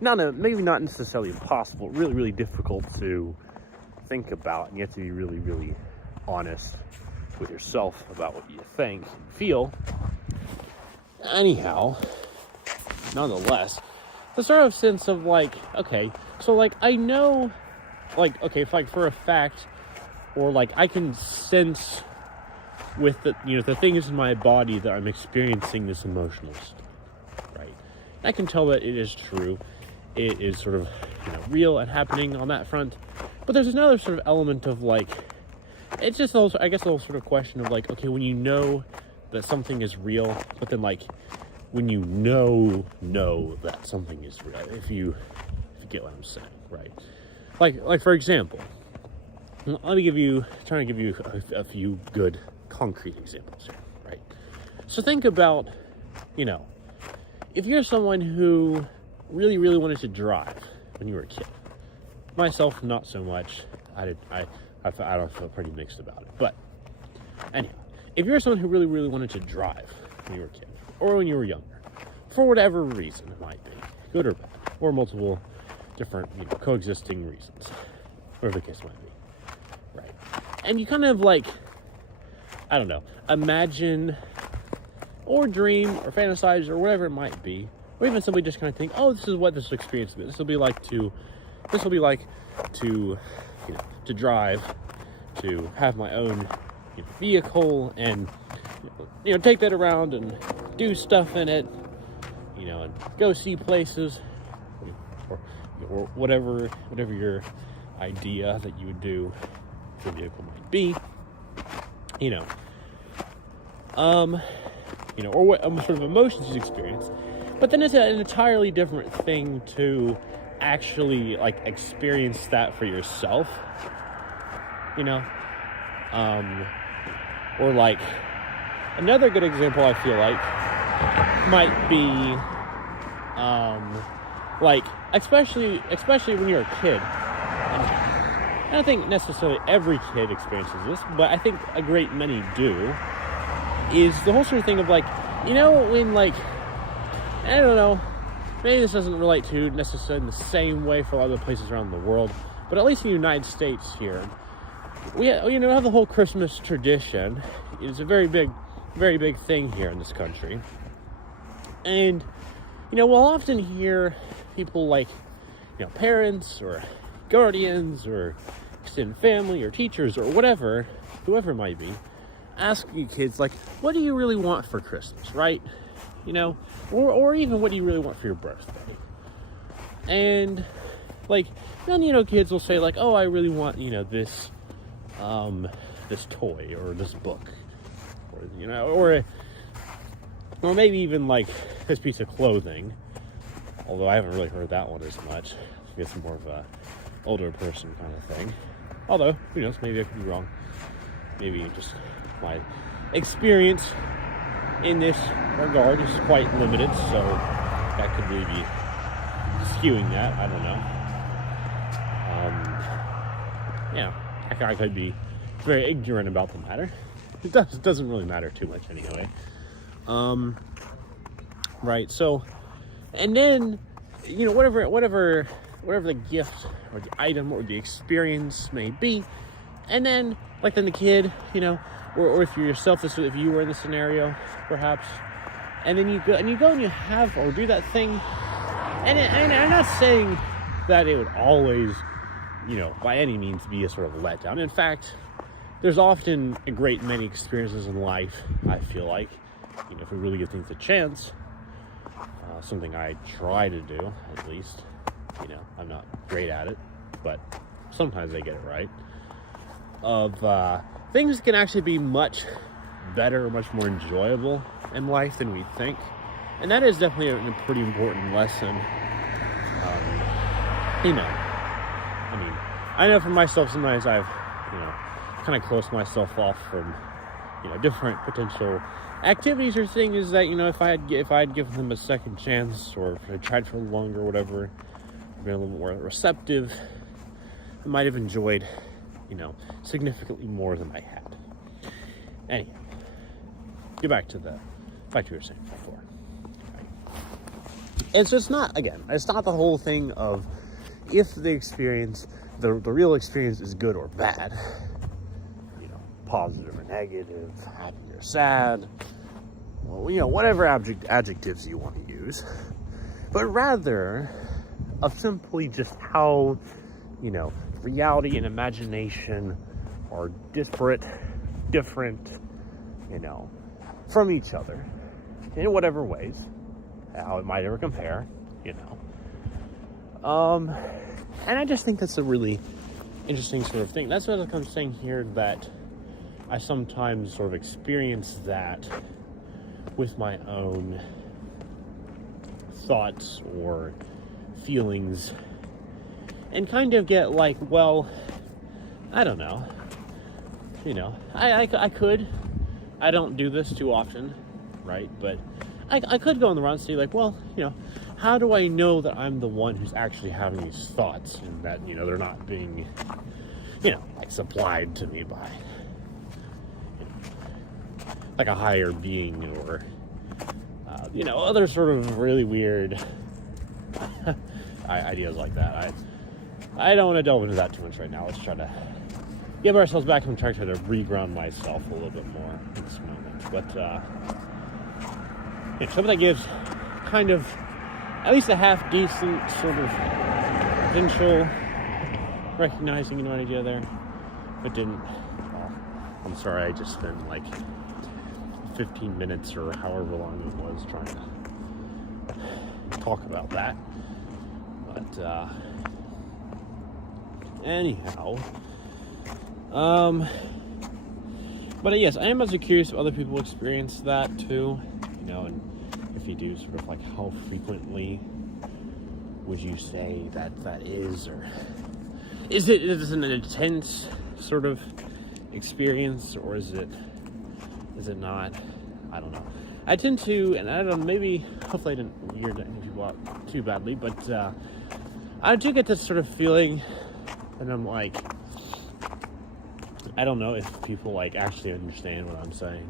maybe not necessarily impossible, really, really difficult to think about. And you have to be really, really honest with yourself about what you think and feel. Anyhow, nonetheless, the sort of sense of like, okay, so like I know, like, okay, if like for a fact, or like I can sense with the, you know, the things in my body that I'm experiencing this emotional stuff, right? I can tell that it is true. It is sort of, you know, real and happening on that front. But there's another sort of element of like, it's just also, I guess, a little sort of question of like, okay, when you know that something is real, but then like when you know that something is real, if you get what I'm saying, right? Like for example, let me try to give you a few good concrete examples here, right? So think about, you know, if you're someone who really, really wanted to drive when you were a kid. Myself, not so much. I don't feel pretty mixed about it. But anyhow, if you're someone who really, really wanted to drive when you were a kid, or when you were younger, for whatever reason it might be, good or bad, or multiple different, you know, coexisting reasons, whatever the case might be, right? And you kind of like, I don't know, imagine or dream or fantasize or whatever it might be, or even simply just kind of think, oh, this is what this experience is. This will be like to, you know, to drive, to have my own, you know, vehicle and, you know, take that around and do stuff in it, you know, and go see places, or whatever your idea that you would do for the vehicle might be, you know, or what sort of emotions you experience. But then it's an entirely different thing to actually like experience that for yourself, you know, or like another good example I feel like might be like especially when you're a kid. I don't think necessarily every kid experiences this, but I think a great many do, is the whole sort of thing of like, you know, when like, I don't know, maybe this doesn't relate to necessarily in the same way for a lot of places around the world, but at least in the United States here, we have the whole Christmas tradition. It's a very big thing here in this country. And, you know, we'll often hear people like, you know, parents or guardians or extended family or teachers or whatever, whoever it might be, ask you kids, like, what do you really want for Christmas, right? You know, or even what do you really want for your birthday? And, like, then, you know, kids will say, like, oh, I really want, you know, this toy or this book, or, you know, or maybe even, like, this piece of clothing, although I haven't really heard that one as much. I guess more of a older person kind of thing. Although, who knows, maybe I could be wrong. Maybe just my experience in this regard is quite limited, so that could really be skewing that. I don't know. Yeah, I could be very ignorant about the matter. It doesn't really matter too much anyway. Right, so, and then, you know, whatever the gift or the item or the experience may be, and then, like, then the kid, you know, or if you're yourself, if you were in the scenario, perhaps, and then you go and you have or do that thing, and I'm not saying that it would always, you know, by any means be a sort of letdown. In fact, there's often a great many experiences in life, I feel like, if we really give things a chance, something I try to do, at least, I'm not great at it, but sometimes I get it right, things can actually be much better, much more enjoyable in life than we think. And that is definitely a pretty important lesson. I know for myself, sometimes I've, kind of closed myself off from, different potential activities or things that, if I'd given them a second chance, or if I tried for longer or whatever, been a little more receptive, I might have enjoyed, significantly more than I had. Anyhow, get back to what you were saying before. And so it's not the whole thing of if the experience, the real experience is good or bad, positive or negative, happy or sad, well, whatever adjectives you want to use, but rather of simply just how, reality and imagination are disparate, different, from each other in whatever ways, how it might ever compare, and I just think that's a really interesting sort of thing. That's what I'm saying here, that I sometimes sort of experience that with my own thoughts or feelings, and kind of get like, well, I don't know, I don't do this too often, right? But I could go on the run and say, like, well, how do I know that I'm the one who's actually having these thoughts, and that, they're not being, like supplied to me by, like a higher being, or, other sort of really weird ideas like that. I don't want to delve into that too much right now. Let's try to give ourselves back and try to reground myself a little bit more in this moment. But, something that gives kind of at least a half decent sort of potential recognizing an idea there. If it didn't, well, I'm sorry, I just spent like 15 minutes or however long it was trying to talk about that. But anyhow, but yes, I am also curious if other people experience that too, and if you do, sort of like how frequently would you say that is, or is it an intense sort of experience, or is it not? I don't know. I tend to, and I don't know, maybe, hopefully I didn't weird any people out too badly, but I do get this sort of feeling, and I'm like, I don't know if people like actually understand what I'm saying,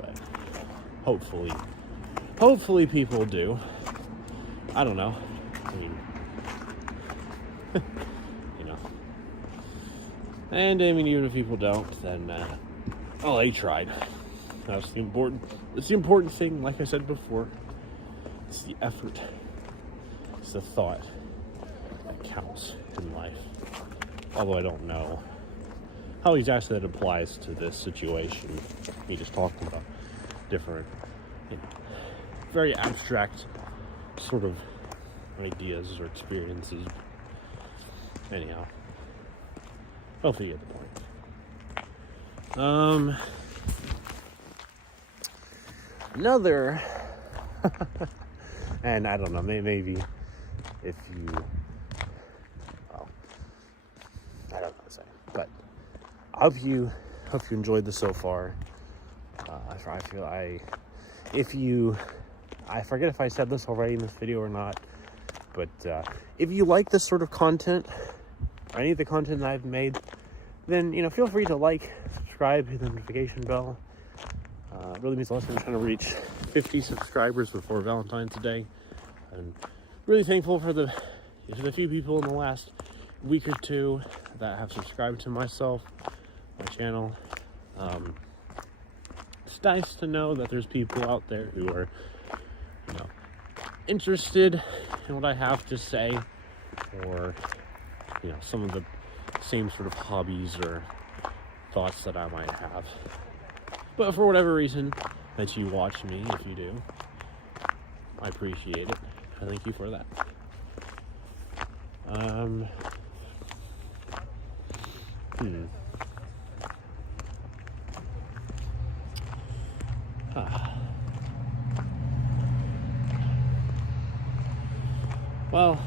but hopefully people do. I don't know. I mean, and I mean, even if people don't, then they tried. It's the important thing. Like I said before, it's the effort, it's the thought that counts in life. Although I don't know how exactly that applies to this situation. We just talked about different, very abstract sort of ideas or experiences. Anyhow, hopefully you get the point. Another, and I don't know, maybe if you, well, I don't know what to say, but I hope you enjoyed this so far. I forget if I said this already in this video or not, but if you like this sort of content, or any of the content that I've made, then, feel free to like, subscribe, hit the notification bell. It really means a lot to me. I'm trying to reach 50 subscribers before Valentine's Day. I'm really thankful for the few people in the last week or two that have subscribed to my channel. It's nice to know that there's people out there who are, interested in what I have to say, or, some of the same sort of hobbies or thoughts that I might have. But for whatever reason, that you watch me. If you do, I appreciate it. I thank you for that. Well,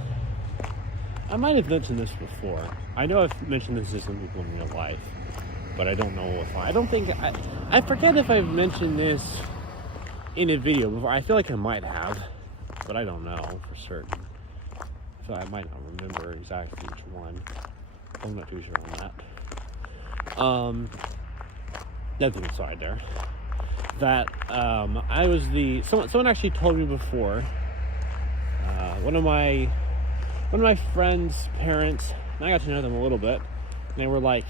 I might have mentioned this before. I know I've mentioned this to some people in real life, but I don't know if I forget if I've mentioned this in a video before. I feel like I might have, but I don't know for certain. So I might not remember exactly which one. I'm not too sure on that. That thing aside there. That I was someone actually told me before. One of my friends' parents, and I got to know them a little bit, and they were like,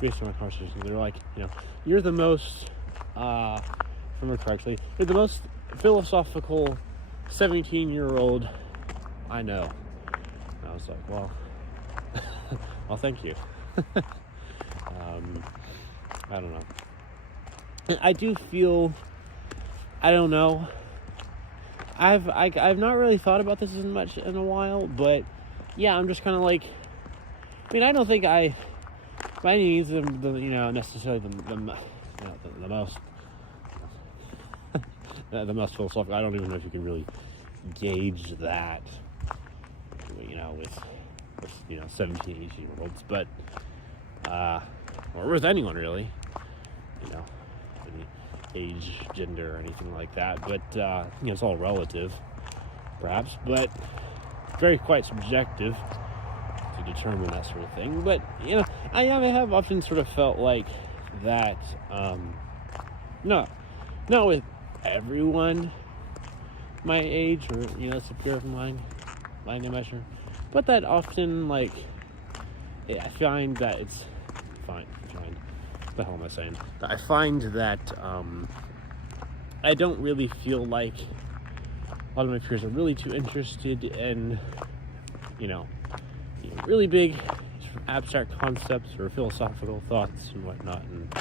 based on my conversation, they were like, you're the most, if I remember correctly, you're the most philosophical 17-year-old I know. And I was like, well, well, thank you. I don't know. I do feel, I don't know. I've not really thought about this as much in a while, but yeah, I'm just kind of like, I don't think I, by any means, necessarily the most, the most philosophical. I don't even know if you can really gauge that, with 17, 18-year-olds, but, or with anyone really, any age, gender, or anything like that, but it's all relative, perhaps, but very quite subjective to determine that sort of thing. But I have often sort of felt like that, not with everyone my age or superior of mine measure, but that often, like, I find that it's fine. What the hell am I saying? I find that I don't really feel like a lot of my peers are really too interested in, really big abstract concepts or philosophical thoughts and whatnot. And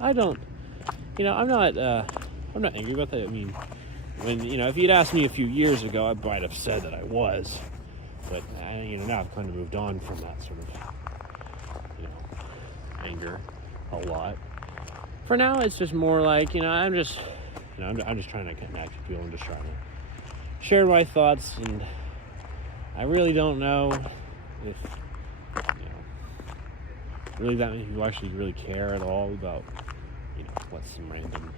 I don't, I'm not angry about that. I mean, when if you'd asked me a few years ago, I might have said that I was, but now I've kind of moved on from that sort of anger a lot. For now, it's just more like I'm just trying to connect with people. I'm just trying to share my thoughts, and I really don't know if really that many people actually really care at all about what some random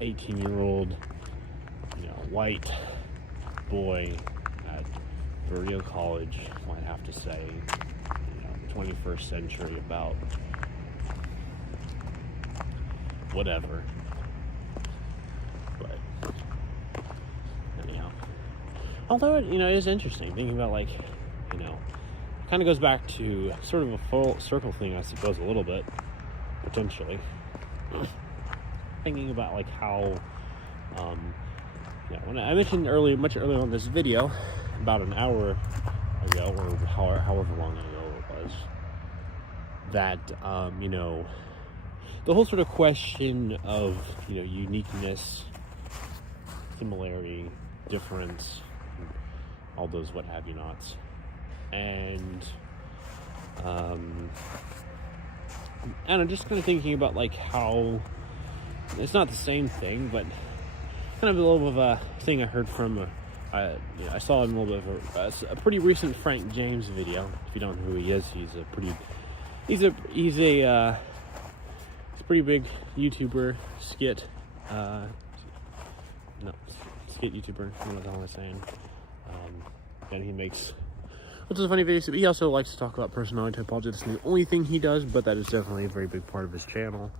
18-year-old white boy at Burrito College might have to say, the 21st century about whatever. But anyhow, although it is interesting thinking about, like, it kind of goes back to sort of a full circle thing, I suppose, a little bit, potentially. Thinking about, like, how when I mentioned much earlier on this video, about an hour ago, or however long ago it was, that the whole sort of question of uniqueness, similarity, difference, all those what have you nots, and I'm just kind of thinking about, like, how it's not the same thing, but kind of a little bit of a thing I heard from I saw in a little bit of a pretty recent Frank James video. If you don't know who he is, he's a pretty big YouTuber, skit YouTuber, what the hell am I saying? And he makes lots of funny videos. He also likes to talk about personality typology. That's the only thing he does, but that is definitely a very big part of his channel.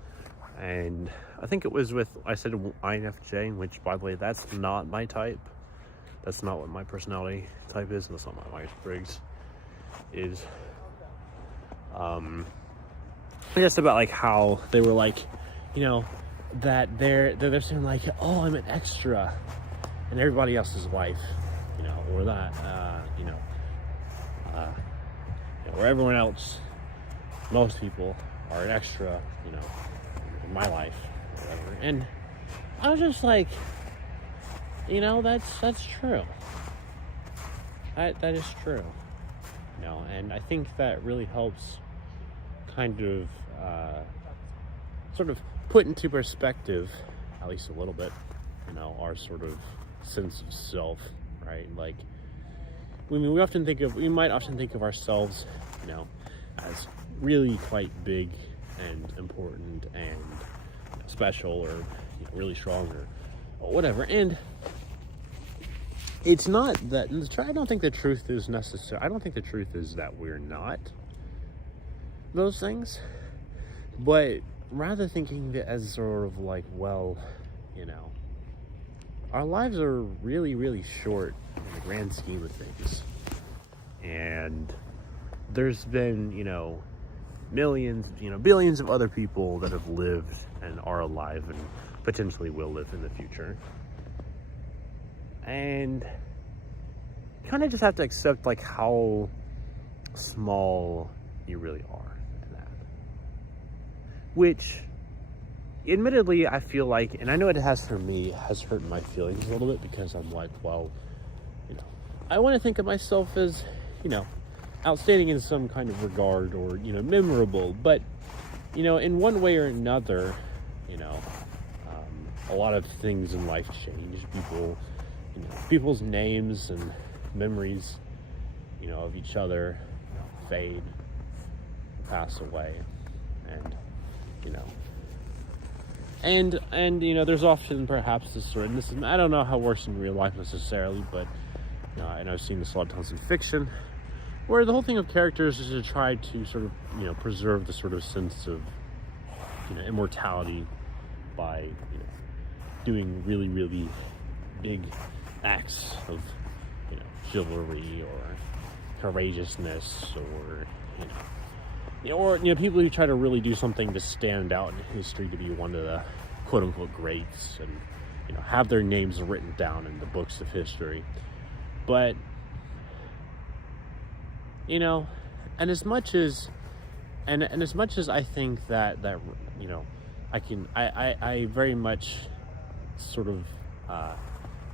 And I think it was I said INFJ, which, by the way, that's not my type. That's not what my personality type is. That's not what my Myers-Briggs is. I guess about, like, how they were like, that they're saying, like, oh, I'm an extra in everybody else's life, or that, or everyone else, most people are an extra, in my life, or whatever. And I was just like, that's true. That is true. And I think that really helps kind of sort of put into perspective, at least a little bit, our sort of sense of self, right? Like, we might often think of ourselves, as really quite big and important and special, or really strong, or whatever. And it's not that. I don't think the truth is necessary. I don't think the truth is that we're not those things, but rather thinking of it as sort of like, well, our lives are really, really short in the grand scheme of things. And there's been, millions, billions of other people that have lived and are alive and potentially will live in the future. And you kind of just have to accept, like, how small you really are in that. Which, admittedly, I feel like, and I know it has for me, has hurt my feelings a little bit, because I'm like, well, I want to think of myself as, outstanding in some kind of regard, or, memorable. But, in one way or another, a lot of things in life change. People's names and memories, of each other, fade, pass away. And there's often perhaps this sort of, I don't know how it works in real life necessarily, but and I've seen this a lot of times in fiction, where the whole thing of characters is to try to sort of preserve the sort of sense of immortality by doing really, really big acts of chivalry or courageousness, or people who try to really do something to stand out in history, to be one of the quote-unquote greats, and have their names written down in the books of history. But and as much as I think that I very much sort of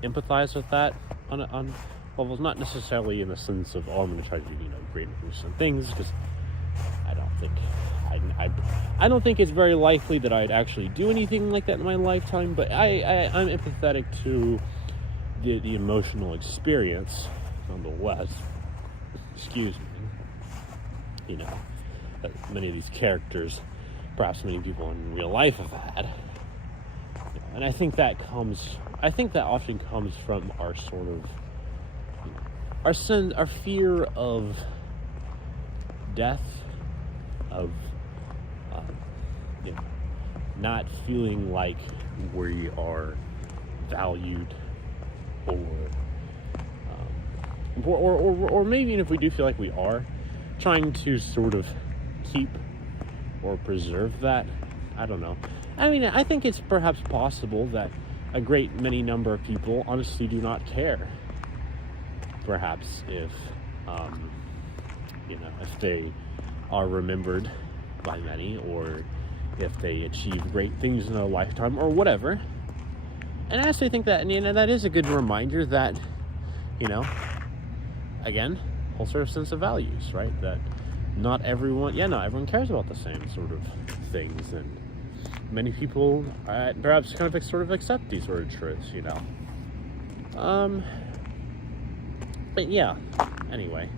empathize with that on levels, not necessarily in the sense of, I'm going to try to do great and recent things, because I don't think it's very likely that I'd actually do anything like that in my lifetime. But I'm empathetic to the emotional experience, nonetheless. Excuse me. That many of these characters, perhaps many people in real life, have had. And I think that often comes from our sort of our fear of death, of not feeling like we are valued, or maybe even if we do feel like we are, trying to sort of keep or preserve that. I don't know. I mean, I think it's perhaps possible that a great many number of people honestly do not care. Perhaps if they are remembered by many, or if they achieve great things in a lifetime, or whatever. And I actually think that, that is a good reminder that, again, whole sort of sense of values, right? That not everyone cares about the same sort of things, and many people perhaps kind of sort of accept these sort of truths, But yeah, anyway.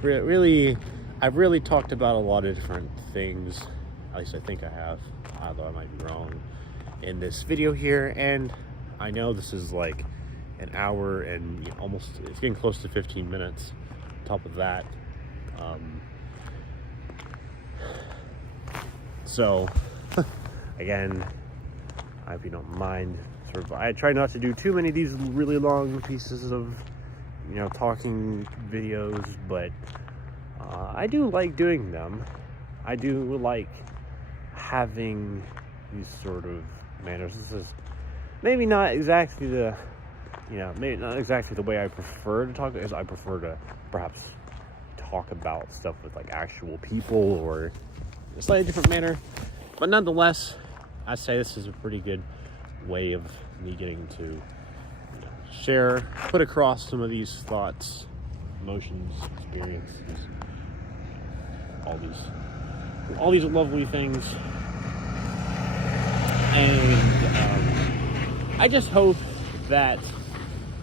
Really, I've really talked about a lot of different things, at least I think I have, although I might be wrong, in this video here. And I know this is like an hour and almost, it's getting close to 15 minutes on top of that. So again, I hope you don't mind. I try not to do too many of these really long pieces of talking videos, but I do like doing them. I do like having these sort of manners. This is maybe not exactly maybe not exactly the way I prefer to talk, as I prefer to perhaps talk about stuff with like actual people or in a slightly different manner. But nonetheless, I'd say this is a pretty good way of me getting to share, put across some of these thoughts, emotions, experiences, all these lovely things. And I just hope that,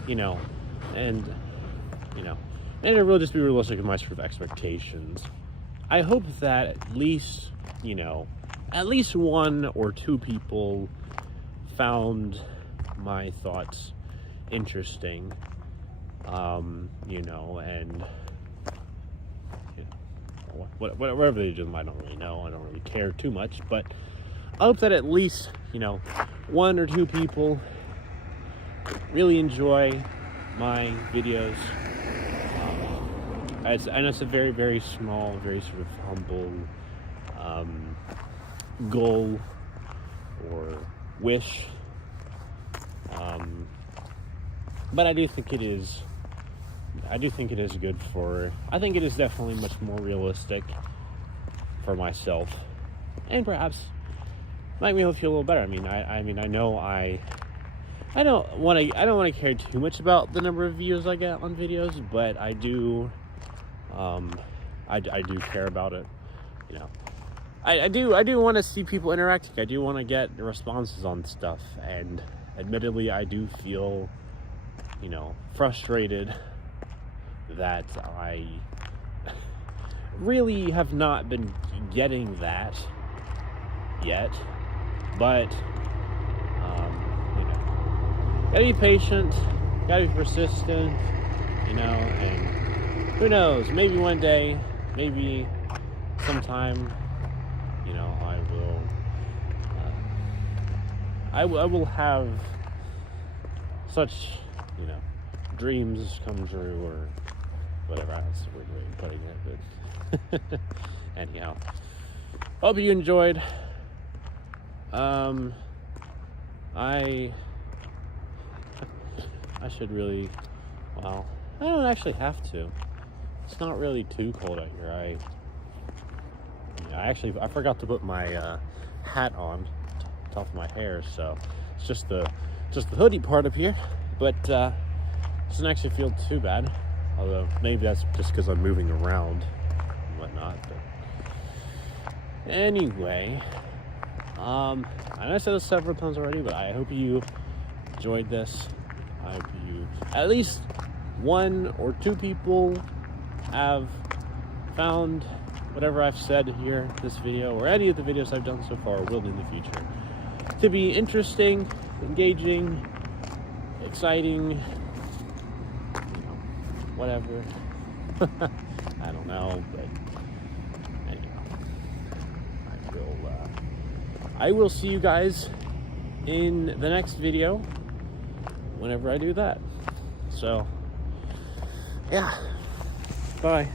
and to really just be realistic with my sort of expectations. I hope that at least one or two people found my thoughts interesting, and whatever they do, I don't really know. I don't really care too much, but I hope that at least, one or two people really enjoy my videos. And it's a very, very small, very sort of humble goal or wish. But I do think it is good for, I think it is definitely much more realistic for myself, and perhaps make me feel a little better. I know I don't want to care too much about the number of views I get on videos, but I do care about it. I do want to see people interacting. I do want to get responses on stuff, and admittedly, I do feel, frustrated that I really have not been getting that yet. But, gotta be patient, gotta be persistent, and who knows, maybe one day, maybe sometime, I will have such, dreams come true, or whatever. That's a weird way of putting it, but anyhow, hope you enjoyed. I should really, well, I don't actually have to. It's not really too cold out here. I forgot to put my hat on top of my hair, so it's just the hoodie part up here. But doesn't actually feel too bad. Although maybe that's just because I'm moving around and whatnot. But anyway, I know I said this several times already, but I hope you enjoyed this. I hope you, at least one or two people, have found whatever I've said here in this video, or any of the videos I've done so far, or will in the future, to be interesting, engaging, exciting, whatever. I don't know, but anyhow, I will see you guys in the next video whenever I do that. So, yeah, bye.